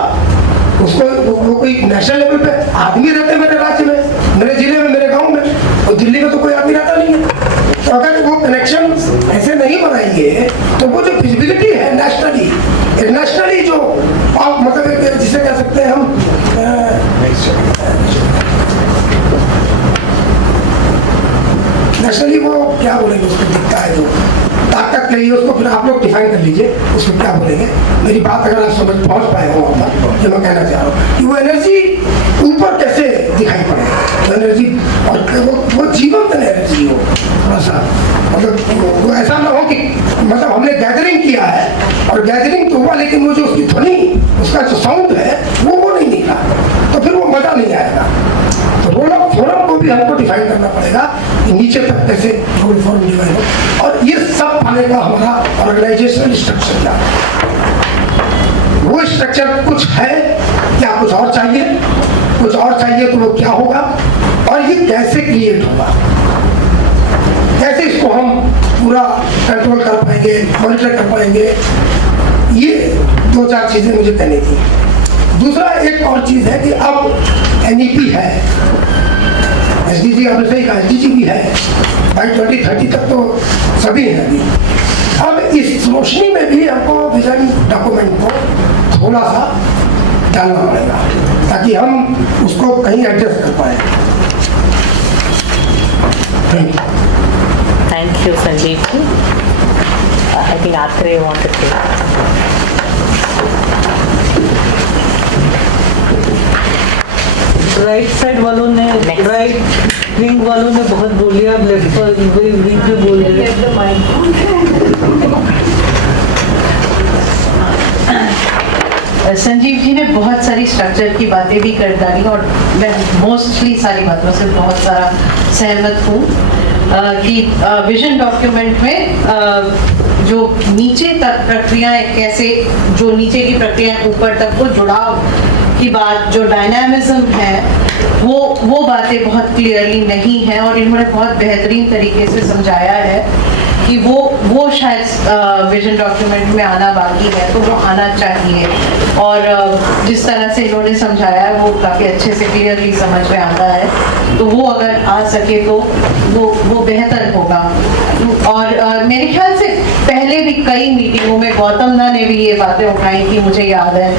उसको वो कोई नेशनल लेवल पे आदमी रहते हैं मेरे राज्य में, मेरे जिले में, मेरे गांव में, और दिल्ली में तो कोई आदमी रहता नहीं है। तो अगर वो कनेक्शन ऐसे नहीं बनाएंगे तो वो जो विजिबिलिटी है नेशनली जो आप मतलब जिसे कह सकते हैं हम नेशनली वो क्या बोलेंगे, उसको दिखता है जो ताकत कहिए उसको, फिर आप लोग डिफाइन कर लीजिए उसको क्या बोलेंगे। मेरी बात अगर आप समझ पहुंच पाए हो वहाँ पर, जो मैं कहना चाह रहा हूँ कि वो एनर्जी ऊपर कैसे दिखाई पड़े, वो एनर्जी और वो जीवंत एनर्जी हो थोड़ा सा, मतलब वो ऐसा ना हो कि मतलब हमने गैदरिंग किया है और गैदरिंग तो हुआ, लेकिन वो जो उसकी ध्वनि, उसका जो साउंड है वो नहीं निकला, तो फिर वो मजा नहीं आएगा। तो रोल ऑफ फोरम को भी हमको डिफाइन करना पड़ेगा कि नीचे तक कैसे रोल फोरम डिवाइन हो, और ये सब पाने का हमारा ऑर्गेनाइजेशनल स्ट्रक्चर क्या है, वो स्ट्रक्चर कुछ है क्या, कुछ और चाहिए तो वो क्या होगा, और ये कैसे क्रिएट होगा, कैसे इसको हम पूरा कंट्रोल कर पाएंगे, मॉनिटर कर पाएंगे। ये दो चार चीजें मुझे कहनी थी। दूसरा एक और चीज है कि अब एनईपी है, एसडीजी आपने सही कहा, एसडीजी भी है, बाई 2030 तक तो सभी हैं अभी। अब इस रोशनी में भी हमको विजन डॉक्यूमेंट को थोड़ा सा डालना पड़ेगा ताकि हम उसको कहीं एडजस्ट कर पाए। Thank you Sanjeev ji. I think Atre wanted to. Right side वालों ने, राइट विंग वालों ने बहुत बोलिया, लेफ्ट विंग पे बोल रहे। संजीव जी ने बहुत सारी स्ट्रक्चर की बातें भी कर डाली और मैं मोस्टली सारी बातों से बहुत सारा सहमत हूँ कि विजन डॉक्यूमेंट में जो नीचे तक प्रक्रियाएं कैसे, जो नीचे की प्रक्रिया ऊपर तक वो जुड़ाव की बात, जो डायनामिज्म है वो बातें बहुत क्लियरली नहीं है, और इन्होंने बहुत बेहतरीन तरीके से समझाया है कि वो शायद विजन डॉक्यूमेंट में आना बाकी है, तो वो आना चाहिए। और जिस तरह से इन्होंने समझाया है वो काफ़ी अच्छे से क्लियरली समझ में आता है, तो वो अगर आ सके तो वो बेहतर होगा। और मेरे ख्याल से पहले भी कई मीटिंगों में गौतम दा ने भी ये बातें उठाई कि मुझे याद है,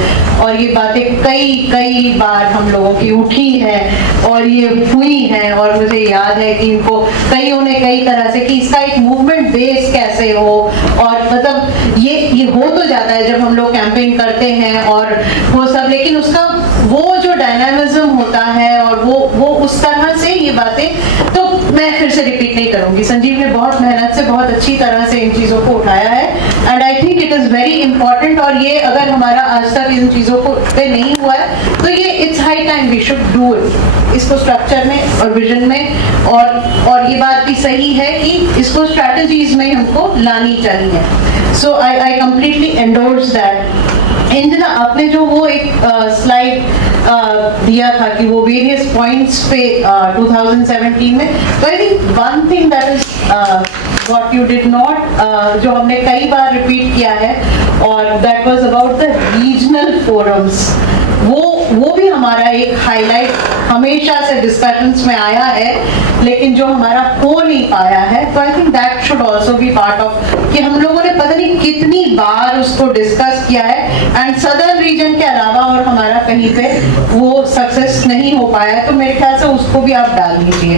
और ये बातें कई बार हम लोगों की उठी हैं और ये हुई हैं, और मुझे याद है कि इनको कईयों ने कई तरह से कि इसका एक मूवमेंट बेस कैसे हो, और मतलब ये हो तो जाता है जब हम लोग कैंपेन करते हैं और वो सब, लेकिन उसका वो जो डायनामिज्म होता है और वो उस तरह से ये बातें, तो मैं फिर से रिपीट नहीं करूंगी। संजीव ने बहुत मेहनत से बहुत अच्छी तरह से इन चीज़ों को उठाया है, and I think it is very important, और ये अगर हमारा आज तक इन चीज़ों को पे नहीं हुआ है तो ये it's high time we should do it, इसको स्ट्रक्चर में और विजन में, और ये बात भी सही है कि इसको स्ट्रैटेजीज में हमको लानी चाहिए। सो आई कंप्लीटली एंडोर्स दैट। इंजना, आपने जो वो एक स्लाइड दिया था कि वो वेरियस पॉइंट्स पे 2017 में, तो I think one thing that is what you did not, जो हमने कई बार रिपीट किया है, और that was about the regional forums. वो भी हमारा एक हाईलाइट हमेशा से डिस्कशंस में आया है, लेकिन जो हमारा हो नहीं पाया है, तो आई think that should also be part of, कि हम लोगों ने पता नहीं कितनी बार उसको डिस्कस किया है, एंड सदर्न रीजन के अलावा और हमारा कहीं पे वो सक्सेस नहीं हो पाया है, तो मेरे ख्याल से उसको भी आप डाल दीजिए।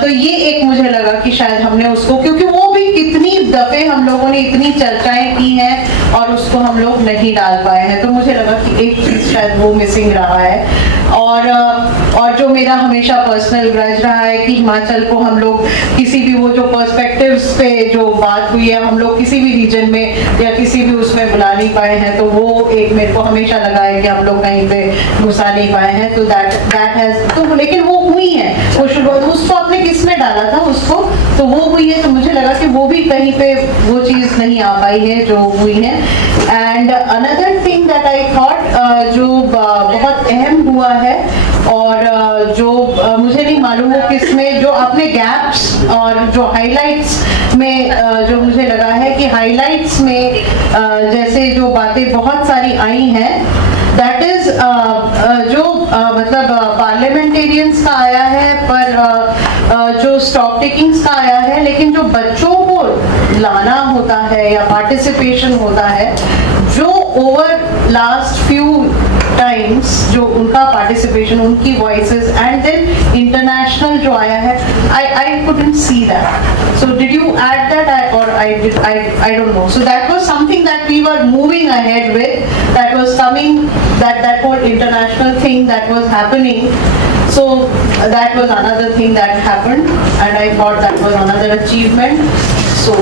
तो ये एक मुझे लगा कि शायद हमने उसको, क्योंकि वो भी कितनी दफे हम लोगों ने इतनी चर्चाएं की हैं और उसको हम लोग नहीं डाल पाए हैं, तो मुझे लगा कि एक चीज शायद वो मिसिंग रहा है। और जो मेरा हमेशा पर्सनल ग्रज रहा है कि हिमाचल को हम लोग किसी भी वो जो पर्सपेक्टिव्स पे जो बात हुई है, हम लोग किसी भी रीजन में या किसी भी उसमें बुला नहीं पाए हैं, तो वो एक मेरे को हमेशा लगा है कि हम लोग कहीं पे घुसा नहीं पाए हैं, तो दैट हैज, तो लेकिन वो हुई है, वो शुरुआत उसको आपने किस में डाला था उसको, तो वो हुई है, तो मुझे लगा कि वो भी कहीं पे वो चीज़ नहीं आ पाई है जो हुई है। And another thing that I thought जो बहुत अहम हुआ है, और जो मुझे नहीं मालूम हो किसमें, जो आपने गैप्स और जो हाइलाइट्स में जो मुझे लगा है कि हाइलाइट्स में जैसे जो बातें बहुत सारी आई हैं, दैट इज जो मतलब पार्लियामेंटेरियंस का आया है, पर जो स्टॉक टेकिंग्स का आया है, लेकिन जो बच्चों को लाना होता है या पार्टिसिपेशन होता है, जो ओवर लास्ट फ्यू टाइम्स जो उनका पार्टिसिपेशन, उनकी वॉइसेस, एंड देन इंटरनेशनल जो आया है, I couldn't see that. So did you add that, or I don't know. So that was something that we were moving ahead with, that was coming, that whole international thing that was happening. So that was another thing that happened, and I thought that was another achievement. So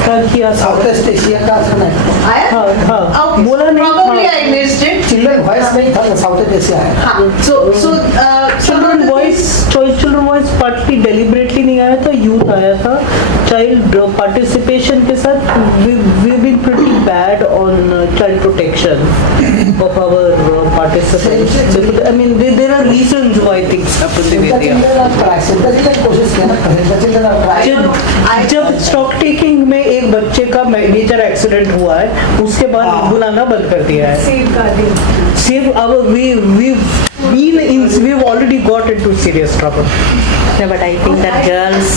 south east Asia का असर है आया? हाँ, बोला नहीं, Probably I missed it. Children voice नहीं था, south east Asia है। हाँ, so children voice partly deliberately नहीं आया था, यूथ आया था। चाइल्ड पार्टिसिपेशन के साथ we been pretty bad on child protection of our participants. I mean there are reasons why things happen the way they are. जब स्टॉक टेकिंग में एक बच्चे का मेजर एक्सीडेंट हुआ है, उसके बाद बुलाना बंद कर दिया है। Save our we've already got into serious trouble. No, but I think that girls'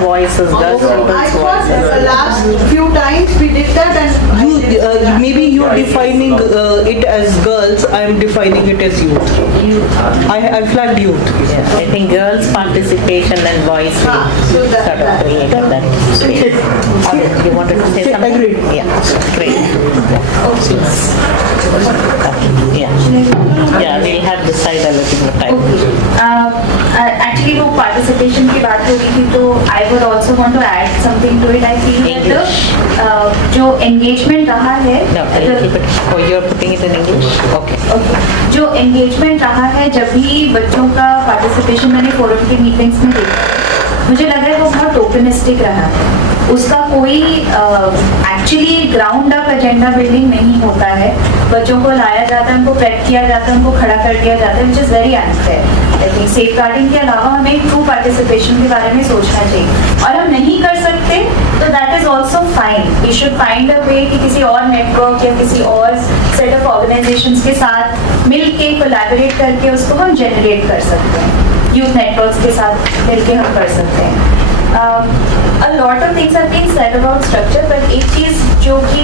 voices, girls' I thought voices. last few times we did that, and Maybe you're defining it as girls, I'm defining it as youth. I flagged youth. Yeah, I think girls' participation and voice will so that- sort of create that space. You wanted to say something? Agreed. Yeah, great. Yeah, we'll have to decide a little more time. Actually वो participation की बात हो रही थी, तो I would also want to add something to it. I feel that जो engagement रहा है, No, I'll keep it. Oh, you're putting it in English? Okay. जो एंगेजमेंट रहा है, जब भी बच्चों का पार्टिसिपेशन मैंने फोरम की मीटिंग्स में देखा, मुझे लगा है वो बहुत टोकनिस्टिक रहा है। उसका कोई actually ground up agenda building नहीं होता है। बच्चों को लाया जाता है, उनको प्रेप किया जाता है, उनको खड़ा कर दिया जाता है, विच इज़ वेरी अनफेयर। लेकिन सेफ गार्डिंग के अलावा हमें ट्रू पार्टिसिपेशन के बारे में सोचना चाहिए, और हम नहीं कर सकते तो that is also fine. We should find a way कि किसी और नेटवर्क या किसी और सेट ऑफ ऑर्गेनाइजेशंस के साथ मिल के कोलैबोरेट करके उसको हम जनरेट कर सकते हैं। यूथ नेटवर्क्स के साथ मिल के हम कर सकते हैं। a lot of things are being said about structure, but एक चीज जो कि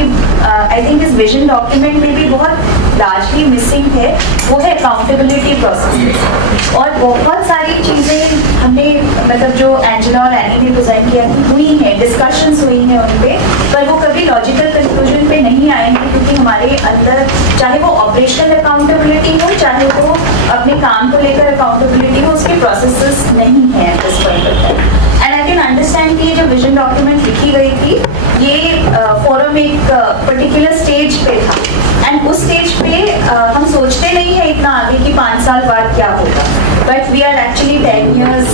I think इस vision document में भी बहुत largely missing है, वो है accountability process। और बहुत सारी चीजें हमने मतलब जो एंजेला और एनी ने प्रेजेंट किया थी हुई हैं, डिस्कशंस हुई हैं उन पे, पर वो कभी लॉजिकल कंक्लूजन पे नहीं आएंगे, क्योंकि हमारे अंदर चाहे वो ऑपरेशनल अकाउंटेबिलिटी हो, चाहे वो अपने काम को लेकर अकाउंटेबिलिटी हो, उसके प्रोसेसेस नहीं है at this point of time. And I can understand कि ये जो विजन डॉक्यूमेंट लिखी गई थी, ये फोरम एक पर्टिकुलर स्टेज पे था, एंड उस स्टेज पे हम सोचते नहीं है इतना आगे कि 5 साल बाद क्या होगा, but we are actually 10 years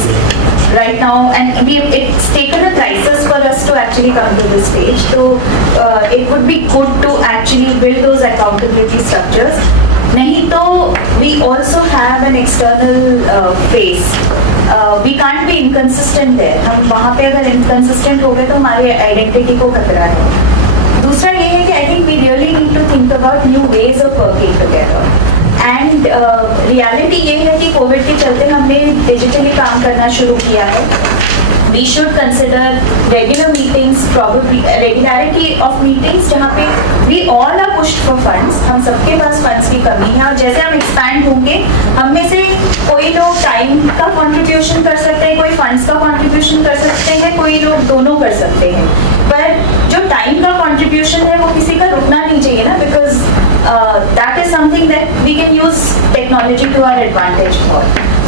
right now, and it's taken a crisis for us to actually come to this stage. So it would be good to actually build those accountability structures. नहीं तो we also have an external face. We can't be inconsistent there. हम वहाँ पे अगर inconsistent हो गए तो हमारी identity को खतरा है। दूसरा ये है कि I think we really need to think about new ways of working together. And reality ये है कि कोविड के चलते हमने डिजिटली काम करना शुरू किया है। We should consider regular meetings, probably regularity of meetings, जहाँ पे we all are pushed for funds, हम सबके पास फंड्स की कमी है, और जैसे हम एक्सपैंड होंगे हम में से कोई लोग टाइम का कंट्रीब्यूशन कर सकते हैं, कोई फंड्स का कंट्रीब्यूशन कर सकते हैं, कोई लोग दोनों कर सकते हैं, पर जो टाइम का कंट्रीब्यूशन है वो किसी का रुकना नहीं चाहिए ना, because that is something that we can use technology to our advantage for.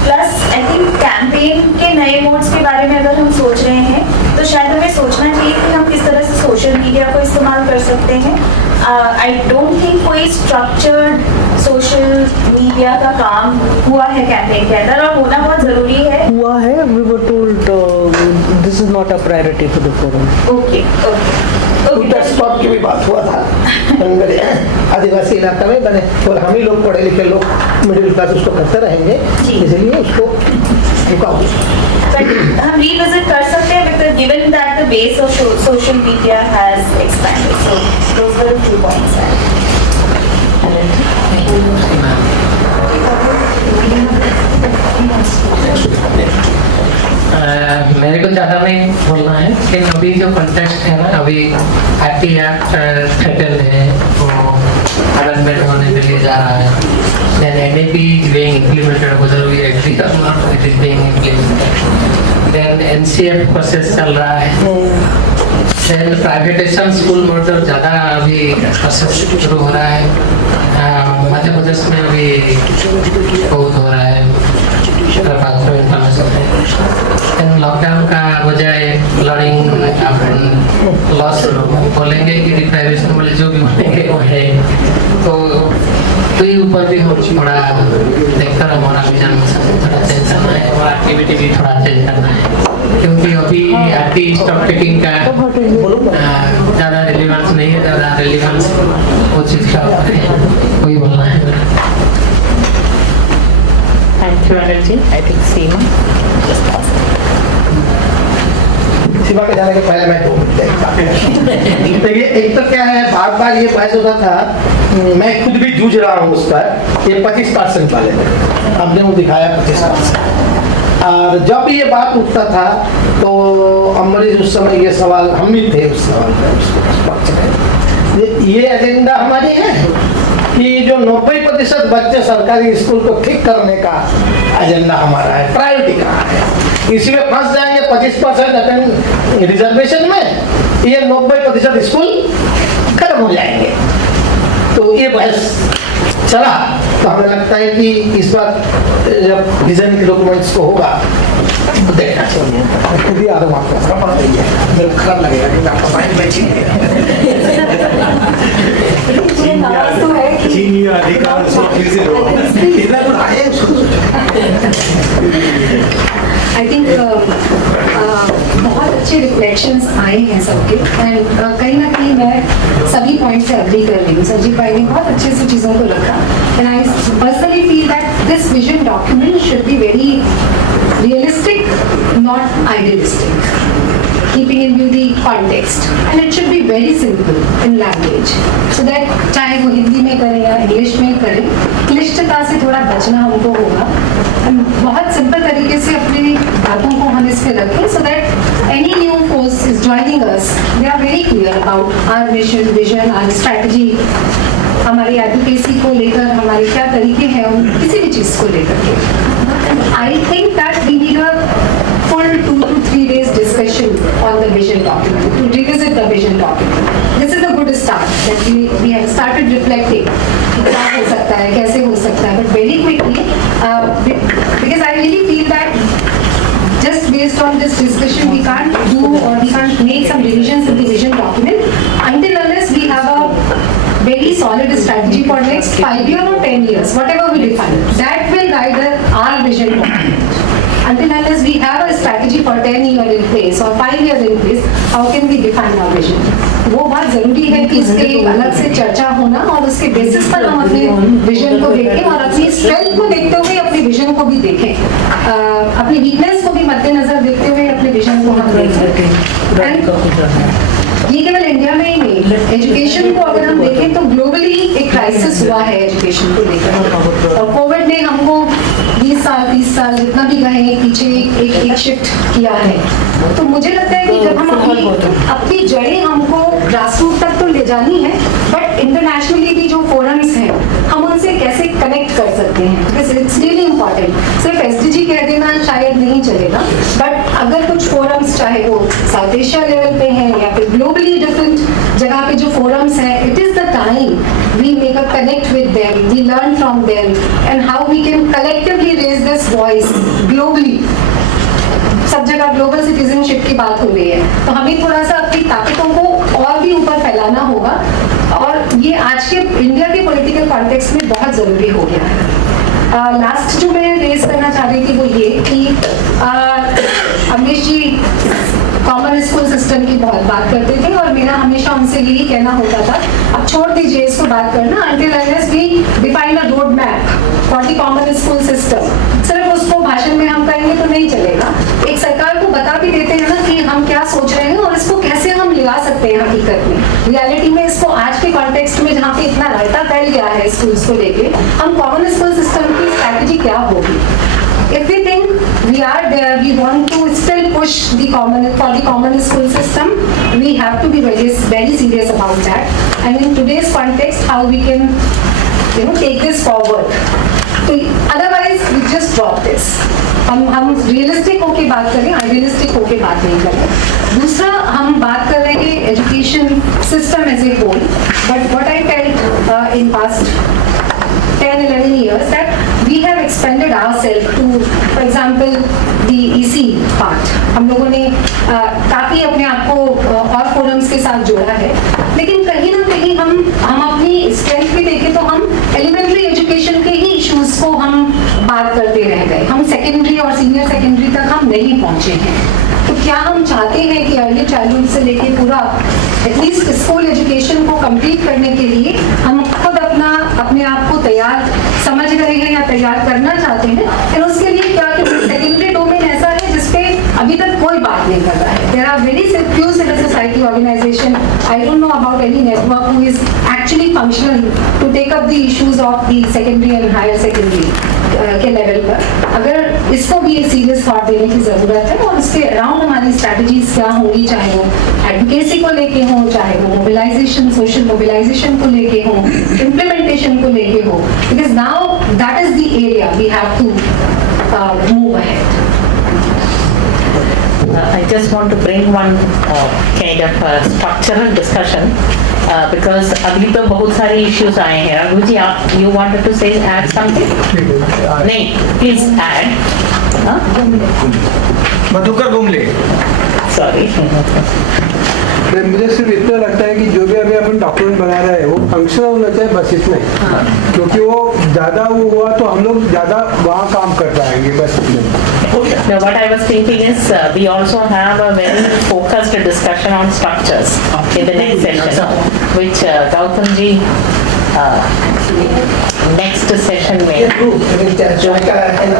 Plus, I think campaign के नए मोड्स के बारे में अगर हम सोच रहे हैं तो शायद हमें सोचना चाहिए कि हम किस तरह से सोशल मीडिया को इस्तेमाल कर सकते हैं। I don't think कोई structured सोशल मीडिया का काम हुआ है कैंपेन के अंदर, और होना बहुत जरूरी है। हुआ है, we were told this is not a priority for the forum. Okay. Stop की भी बात हुआ था मेरे आदिवासी इलाका में, बने और हम ही लोग पढ़े लिखे लोग मिडिल क्लास उसको करते रहेंगे, इसलिए उसको रुका हुआ। हम रिविजिट कर सकते हैं because given that the base of social media has expanded, so those were the 2 points. मेरे को ज़्यादा नहीं बोलना है, लेकिन अभी जो कॉन्टेक्स्ट है ना, अभी आरटी एक्ट सेटल है, वो अमेंडमेंट होने के लिए जा रहा है, then NAP is being implemented, whether we agree or not, it is being implemented, then NCF process चल रहा है, then प्राइवेटाइजेशन स्कूल मॉडल ज़्यादा अभी प्रोसेस शुरू हो रहा है, मध्य प्रदेश में अभी बहुत हो रहा है, लॉकडाउन का बजाय लर्निंग लॉस बोलेंगे कि डिप्राइवेशन वाले जो भी बोलेंगे वो है, तो ये ऊपर भी हम थोड़ा देखकर हमारा विजन थोड़ा चेंज करना है और एक्टिविटी भी थोड़ा चेंज करना है, क्योंकि अभी आरटी स्टॉक टेकिंग का ज़्यादा रिलेवेंस नहीं है, ज़्यादा रिलेवेंस वो चीज़ का वही बोलना है। Thank you, Energy. I think Seema just asked. सीमा के जाने के पहले मैं 2 मिनट देखिए, एक तो क्या है, बार बार ये बहस होता था, मैं खुद भी जूझ रहा हूँ उस पर, ये 25% वाले हमने वो दिखाया 25%, और जब ये बात उठता था तो अमरीश उस समय ये सवाल, हम भी थे उस सवाल, ये एजेंडा हमारी है कि जो 90% बच्चे सरकारी स्कूल को ठीक करने का एजेंडा हमारा है, प्रायोरिटी कहाँ है, इसी में फंस जाएंगे 25% रिजर्वेशन में, ये 90% स्कूल खत्म हो जाएंगे, तो ये बहस चला, तो हमें लगता है कि इस बार जब विजन के डॉक्यूमेंट्स को होगा तो देखना चाहिए, खुद ही आदम आपका बड़ा रही है, मेरे को खराब लगेगा कि आपका माइंड में चीनी अधिकार आई थिंक बहुत अच्छे रिफ्लेक्शंस आए हैं सबके, एंड कहीं ना कहीं मैं सभी पॉइंट से अग्री कर रही हूँ। संजीव भाई ने बहुत अच्छे से चीज़ों को रखा, and I personally feel that this vision document should be very realistic, not idealistic, keeping in view the context, and it should be very simple in language, so that चाहे वो हिंदी में करें या इंग्लिश में करें, क्लिष्टता से थोड़ा बचना हमको होगा, बहुत सिंपल तरीके से अपनी बातों को हम इस पे रखें so that any new force is joining us they are very clear about our mission vision our strategy, हमारी एडवोकेसी को लेकर हमारे क्या तरीके हैं उन किसी भी चीज़ को लेकर के। I think that we need a full 2 to 3 days discussion on the vision document, to revisit the vision document. This is a good start that we have started reflecting. क्या हो सकता है, कैसे हो सकता है, but very quickly, because I really feel that just based on this discussion we can't do or we can't make some revisions in the vision document until unless we have a very solid strategy for next 5 years or 10 years, whatever we define. That will guide our vision document. Until unless we have a strategy for 10 years in place or 5 years in place, how can we define our vision? वो बहुत जरूरी है कि इसके अलग से चर्चा होना और उसके बेसिस पर हम अपने विजन को देखें और अपनी स्ट्रेंथ को देखते हुए अपने विजन को भी देखें, अपनी वीकनेस को भी मद्देनजर देखते हुए अपने विजन को हम देखें। ये केवल इंडिया में ही नहीं, एजुकेशन को अगर हम देखें तो ग्लोबली एक क्राइसिस हुआ है एजुकेशन को लेकर, और कोविड ने हमको 20 साल 30 साल जितना भी कहें पीछे एक शिफ्ट किया है। तो मुझे लगता है कि जब हम अपनी जड़ें हमको ग्रासरूट तक तो ले जानी है, बट इंटरनेशनली भी जो फोरम्स हैं हम उनसे कैसे कनेक्ट कर सकते हैं, बिकॉज इट्स रियली इम्पॉर्टेंट। सिर्फ एसडीजी कह देना शायद नहीं चलेगा, बट अगर कुछ फोरम्स चाहे वो साउथ एशिया लेवल पे हैं या फिर ग्लोबली डिफरेंट जगह पे जो फोरम्स हैं, it is the time we make a connect with them, we learn from them and how we can collectively raise this voice globally. सब जगह ग्लोबल सिटीजनशिप की बात हो रही है, तो हमें थोड़ा सा अपनी ताकतों को और भी ऊपर फैलाना होगा, और ये आज के इंडिया के पॉलिटिकल कॉन्टेक्स्ट में बहुत जरूरी हो गया है। लास्ट जो मैं रेज करना चाह रही थी वो ये कि अमरीश जी कॉमन स्कूल सिस्टम की बहुत बात करते थे और मेरा हमेशा उनसे यही कहना होता था, अब छोड़ दीजिए इसको बात करना, until unless we define a road map for the common school system। सिर्फ उसको भाषण में हम कहेंगे तो नहीं चलेगा, एक सरकार को बता भी देते हैं ना कि हम क्या सोच रहे हैं और इसको कैसे हम ला सकते हैं हकीकत में, रियलिटी में इसको आज के कॉन्टेक्स्ट में जहाँ पे इतना रायता फैल गया है स्कूल्स को लेके, हम कॉमन स्कूल सिस्टम की स्ट्रैटेजी क्या होगी। If we think we are there, we want to still push the common school system, we have to be very serious about that. And in today's context, how we can, take this forward. So otherwise, we just drop this. हम realistic होके बात करें, idealistic होके बात नहीं करें। दूसरा, हम बात कर रहे हैं education system as a whole, but what I felt in past 10-11 years that we have expanded ourselves to, for example, the EC part. हम लोगों ने काफ़ी अपने आप को और फोरम्स के साथ जोड़ा है, लेकिन कहीं ना कहीं हम अपनी स्ट्रेंथ भी देखें तो हम एलिमेंट्री एजुकेशन के ही इश्यूज को हम बात करते रह गए, हम सेकेंडरी और सीनियर सेकेंडरी तक हम नहीं पहुंचे हैं। तो क्या हम चाहते हैं कि अर्ली चाइल्डहुड से लेके पूरा एटलीस्ट स्कूल एजुकेशन को कंप्लीट करने के लिए हम खुद अपने आप को तैयार समझ रहे हैं या तैयार करना चाहते हैं, और उसके लिए क्या कि सेकेंडरी डोमेन ऐसा है जिसपे अभी तक कोई बात नहीं कर रहा है। There are very few civil society organization, I don't know about any network who is actually functional to take up the issues of the secondary and higher secondary के लेवल पर। अगर इसको भी एक सीरियस थॉट देने की जरूरत है और उसके अराउंड हमारी स्ट्रैटेजीज क्या होंगी, चाहे वो एडवोकेसी को लेके हो, चाहे वो मोबिलाइजेशन, सोशल मोबिलाइजेशन को लेके हो, इम्प्लीमेंटेशन को लेके हो, because now that is the area we have to move ahead. I just want to bring one kind of structural discussion because अभी तो बहुत सारे issues आए हैं। रघु जी, आप you wanted to say add something? नहीं, please add. मधुकर गुमले। Sorry. मुझे सिर्फ इतना लगता है कि जो भी अभी अपन डॉक्यूमेंट बना रहे हैं वो फंक्शनल होना चाहिए, बस इतना ही, क्योंकि वो ज़्यादा वो हुआ तो हम लोग ज़्यादा वहाँ काम कर पाएंगे, बस इतना। Now, what I was thinking is we also have a very focused discussion on structures in the next session, which Gautam ji next session में जो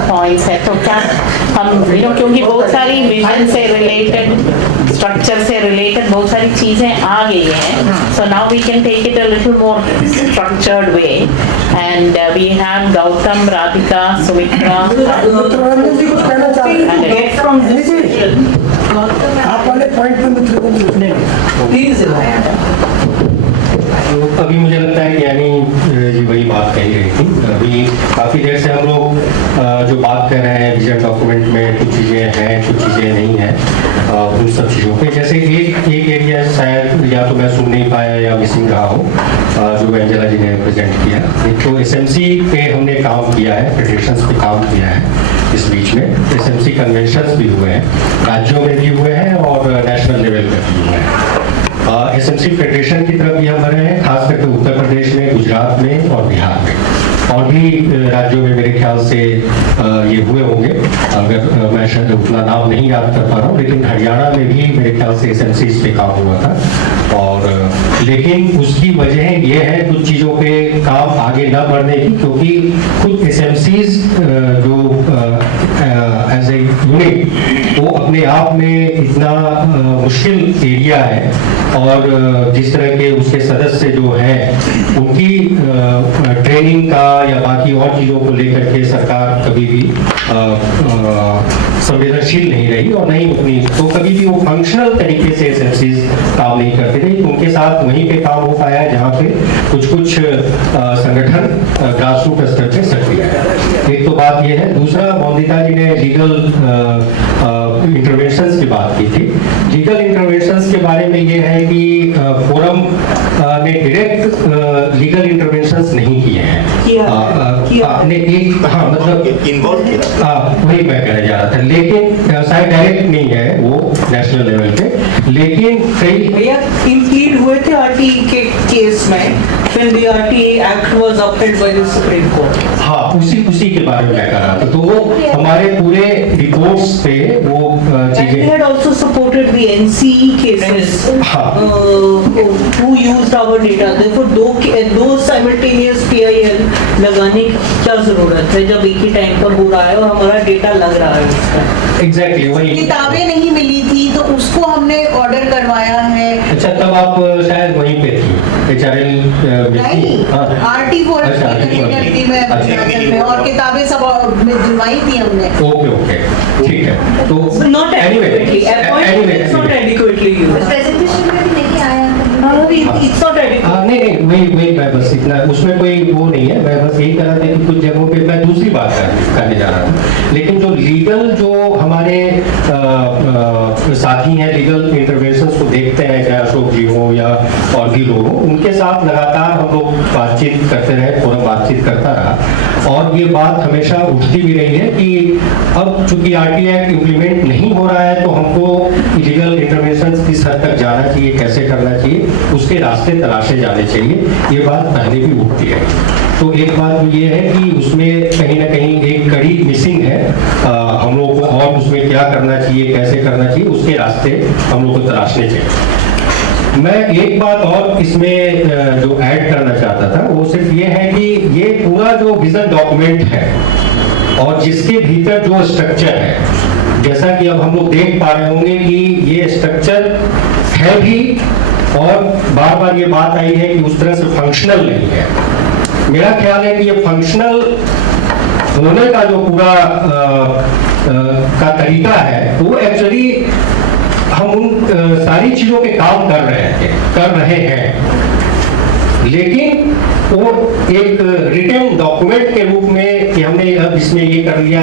पॉइंट्स है तो क्या हम क्योंकि बहुत सारी विजन से रिलेटेड, स्ट्रक्चर से रिलेटेड बहुत सारी चीजें आ गई हैं, so now we can take it a little more structured way and we have Gautam, Radhika, Sumitra आप वाले पॉइंट पे मित्र को पूछने प्लीज। अभी मुझे लगता है कि यानी जी वही बात कही रही थी। अभी काफ़ी देर से हम लोग जो बात कर रहे हैं विजन डॉक्यूमेंट में कुछ चीज़ें हैं कुछ चीज़ें नहीं हैं, उन सब चीज़ों पे जैसे एक एरिया शायद या तो मैं सुन नहीं पाया या मिसिंग रहा हो, जो एंजेला जी ने प्रेजेंट किया। एक तो एसएमसी पे हमने काम किया है, फेडरेशंस पे काम किया है इस बीच में। एसएमसी कन्वेंशंस भी हुए हैं, राज्यों में भी हुए हैं और नेशनल लेवल पे भी हुए हैं। एसएमसी फेडरेशन की तरफ भी हम भरे हैं, खास करके उत्तर प्रदेश में, गुजरात में और बिहार में, और भी राज्यों में मेरे ख्याल से ये हुए होंगे। अगर मैं शायद उतना नाम नहीं याद कर पा रहा हूँ, लेकिन हरियाणा में भी मेरे ख्याल से एसएमसी पे काम हुआ था। और लेकिन उसकी वजह ये है कुछ चीज़ों पे काम आगे न बढ़ने की, क्योंकि खुद एसएमसीज जो एज ए यूनिट वो अपने आप में इतना मुश्किल एरिया है, और जिस तरह के उसके सदस्य जो हैं उनकी ट्रेनिंग का या बाकी और चीज़ों को लेकर के सरकार कभी भी संवेदनशील नहीं रही और नहीं उतनी, तो कभी भी वो फंक्शनल तरीके से एसएमसीज काम नहीं करते थे। तो उनके साथ वहीं पे काम हो पाया है जहाँ पे कुछ संगठन ग्रासरूट स्तर पे सक्रिय है। एक तो बात ये है। दूसरा, मोदिता जी ने लीगल इंटरवेंशंस की बात की थी। लीगल इंटरवेंशंस के बारे में ये है कि फोरम ने डायरेक्ट लीगल इंटरवेंशंस नहीं किए हैं। आपने एक मतलब इन्वॉल्व किया, वही मैं कहने जा रहा था, लेकिन शायद डायरेक्ट नहीं है वो नेशनल लेवल पे, लेकिन कई भैया इंप्लीड हुए थे आरटीई के केस में when the RTA Act was upheld by the Supreme Court. हाँ, उसी के बारे में मैं कह रहा था। तो वो हमारे पूरे रिपोर्ट्स पे वो चीजें। And we had also supported the NCE cases who used our data. Therefore, दो simultaneous PIL लगाने की क्या जरूरत है जब एक ही टाइम पर हो रहा है और हमारा डेटा लग रहा है उसका। Exactly, वही। किताबें नहीं मिली थी तो उसको हमने ऑर्डर करवाया है। अच्छा, तब आप शायद वहीं पे थी, HRL में और किताबें सब दिलवाई थी हमने। ओके, ठीक है। तो not adequately, it's not adequately used. Presentation में भी नहीं आया। It's not adequate. नहीं, वही मैं बस इतना, उसमें कोई वो नहीं है। मैं बस यही कह रहा था कि कुछ जगहों पे मैं दूसरी बात करने जा रहा हूँ। लेकिन जो लीगल जो हमारे साथी हैं, लीगल इंटरवेंशंस को देखते हैं, चाहे अशोक जी हो या और भी लोग हों, उनके साथ लगातार हम लोग बातचीत करते रहे, पूरा बातचीत करता रहा। और ये बात हमेशा उठती भी रही है कि अब चूंकि आरटीआई एक्ट इम्प्लीमेंट नहीं हो रहा है तो हमको लीगल इंटरवेंशंस किस हद तक जाना चाहिए, कैसे करना चाहिए, उसके रास्ते तलाशे जाने चाहिए। ये बात पहले भी उठती है। तो एक बात ये है कि उसमें कहीं ना कहीं एक कड़ी मिसिंग है। हम लोग को और उसमें क्या करना चाहिए, कैसे करना चाहिए, उसके रास्ते हम लोग को तलाशने चाहिए। मैं एक बात और इसमें जो ऐड करना चाहता था वो सिर्फ ये है कि ये पूरा जो विजन डॉक्यूमेंट है और जिसके भीतर जो स्ट्रक्चर है, जैसा कि अब हम लोग देख पा रहे होंगे कि ये स्ट्रक्चर है भी, और बार बार ये बात आई है कि उस तरह से फंक्शनल नहीं है। मेरा ख्याल है कि ये फंक्शनल होने का जो पूरा का तरीका है वो एक्चुअली हम उन सारी चीजों पे काम कर रहे हैं, लेकिन वो एक रिटन डॉक्यूमेंट के रूप में कि हमने अब इसमें ये कर लिया।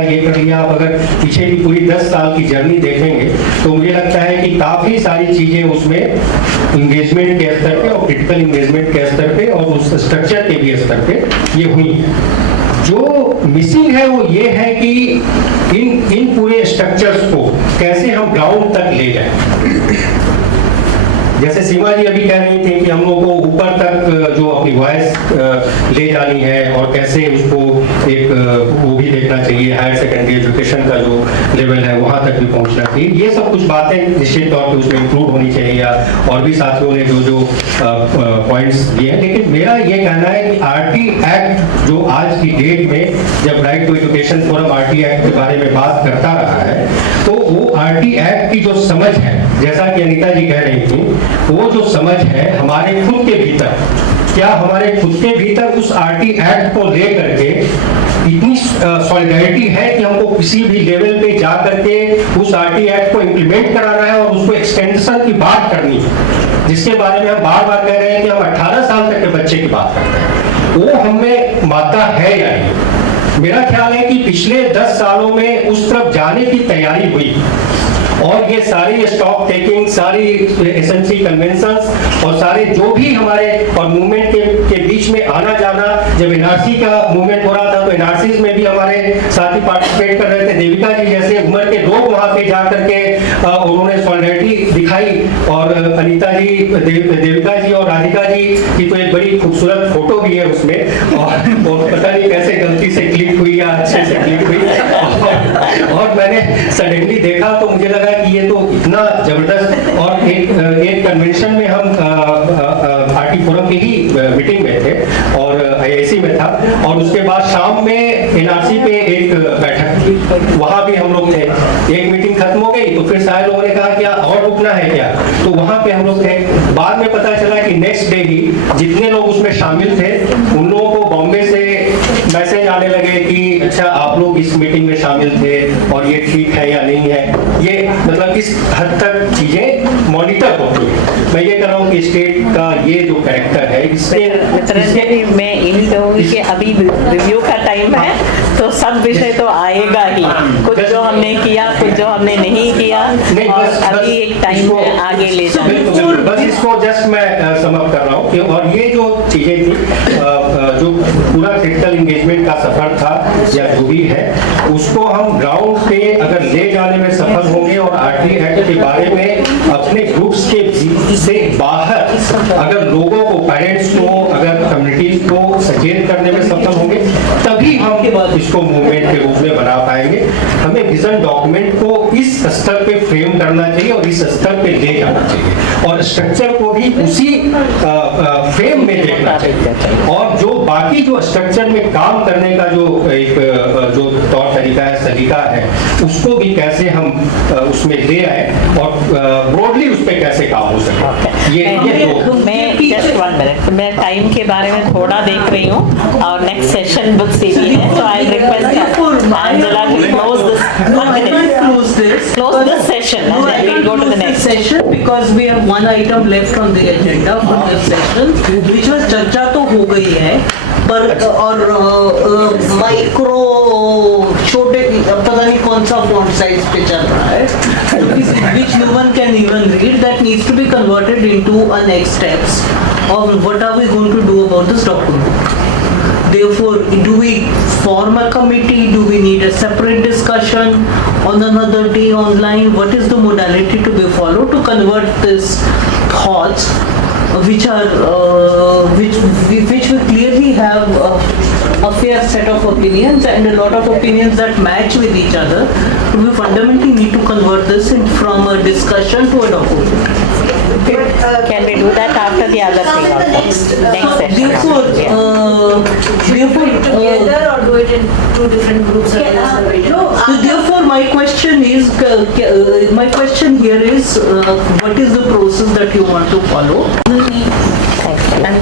अब अगर पीछे की पूरी 10 साल की जर्नी देखेंगे तो मुझे लगता है कि काफी सारी चीजें उसमें इंगेजमेंट के स्तर पे और क्रिटिकल इंगेजमेंट के स्तर पे और उस स्ट्रक्चर के भी स्तर पे ये हुई है। जो मिसिंग है वो ये है कि इन पूरे स्ट्रक्चर्स को कैसे हम ग्राउंड तक ले जाएं। जैसे सीमा जी अभी कह रही थी कि हम लोगों को ऊपर तक जो अपनी वॉइस ले जानी है और कैसे उसको एक वो भी देखना चाहिए, हायर सेकेंडरी एजुकेशन का जो लेवल है वहाँ तक भी पहुँचना चाहिए। ये सब कुछ बातें निश्चित तौर पे उसमें इंक्लूड होनी चाहिए, या और भी साथियों ने जो पॉइंट्स दिए हैं। लेकिन मेरा ये कहना है कि आरटी एक्ट जो आज की डेट में जब right to education forum RT act के बारे में बात करता रहा है, तो वो आरटी एक्ट की जो समझ है, जैसा कि अनीता जी कह रही थी, वो जो समझ है हमारे खुद के भीतर, क्या हमारे खुद के भीतर उस आरटी एक्ट को लेकर के इतनी सॉलिडारिटी है कि हमको किसी भी लेवल पे जा करके उस आरटी एक्ट को इम्प्लीमेंट कराना है और उसको एक्सटेंशन की बात करनी है, जिसके बारे में हम बार बार कह रहे हैं कि हम 18 साल तक के बच्चे की बात करते हैं, वो हमें माता है या नहीं। मेरा ख्याल है कि पिछले 10 सालों में उस तरफ जाने की तैयारी हुई, और ये सारी स्टॉक टेकिंग, सारी एसएमसी कन्वेंशंस और सारे जो भी हमारे और मूवमेंट के बीच में आना जाना, जब एनआरसी का मूवमेंट हो रहा था तो एनआरसी में भी हमारे साथी पार्टिसिपेट कर रहे थे। देविका जी जैसे उम्र के लोग वहां पे जा करके उन्होंने सॉलिडारिटी दिखाई, और अनीता जी, देविका जी और राधिका जी की तो एक बड़ी खूबसूरत फोटो भी है उसमें, और पता नहीं कैसे गलती से क्लिक हुई या अच्छे से क्लिक हुई, और मैंने सडनली देखा तो मुझे लगा कि ये तो इतना जबरदस्त। और एक कन्वेंशन में हम आरटी फोरम की ही मीटिंग में थे और आईआईसी में था, और उसके बाद शाम में एनआरसी पे एक बैठक थी, वहां भी हम लोग थे। एक मीटिंग खत्म हो गई तो फिर सारे लोगों ने कहा क्या और रुकना है क्या, तो वहां पे हम लोग थे। बाद में पता चला कि नेक्स्ट डे ही जितने लोग उसमें शामिल थे उन लोगों को बॉम्बे से मैसेज आने लगे कि अच्छा आप लोग इस मीटिंग में शामिल थे और ये ठीक है या नहीं है। ये मतलब इस हद तक चीजें मॉनिटर होती है। मैं ये कह रहा हूँ कि स्टेट का ये जो कैरेक्टर है इससे मैं यही कहूँगी कि अभी रिव्यू का टाइम है, तो सब विषय तो आएगा ही, कुछ जो हमने किया, कुछ जो हमने नहीं किया, और अभी एक टाइम है आगे ले जाने। बस इसको जस्ट मैं समाप्त कर रहा हूँ कि और ये जो चीजें थी, जो पूरा क्रिटिकल एंगेजमेंट का सफर था या जो भी है, उसको हम ग्राउंड पे अगर ले जाने में सफल होंगे और आरटी एक्ट के बारे में अपने ग्रुप्स के से बाहर अगर लोगों को, पेरेंट्स को, अगर कम्युनिटीज को सचेत करने में सफल होंगे, तभी हम इसको मूवमेंट के रूप में बना पाएंगे। हमें विजन डॉक्यूमेंट को इस स्तर पे फ्रेम करना चाहिए और इस स्तर पे ले जाना चाहिए, और स्ट्रक्चर को भी उसी फ्रेम में देखना चाहिए, और जो बाकी जो स्ट्रक्चर में काम करने का जो एक जो तौर तरीका है, सलीका है, उसको भी कैसे हम उसमें ले आए और ब्रॉडली उस पर कैसे काम हो सके। मैं जस्ट 1 मिनट, मैं टाइम के बारे में थोड़ा देख रही हूँ और नेक्स्ट सेशन बुक से भी है, so I request Angela to close this. Close this session and then we'll go to the next session because we have one item left on the agenda for this session, which was चर्चा तो हो गई है, पर और micro छोटे पता नहीं कौन सा फॉन्ट साइज पे चल रहा है, which no one can even read, that needs to be converted into a next steps of what are we going to do about this document. Therefore, do we form a committee? Do we need a separate discussion on another day online? What is the modality to be followed to convert these thoughts, which are which we clearly have a fair set of opinions and a lot of opinions that match with each other. We fundamentally need to convert this from a discussion to a document. Can we do that after the other thing also? Next session. Therefore, together or do it in 2 different groups? So therefore, my question here is, what is the process that you want to follow? And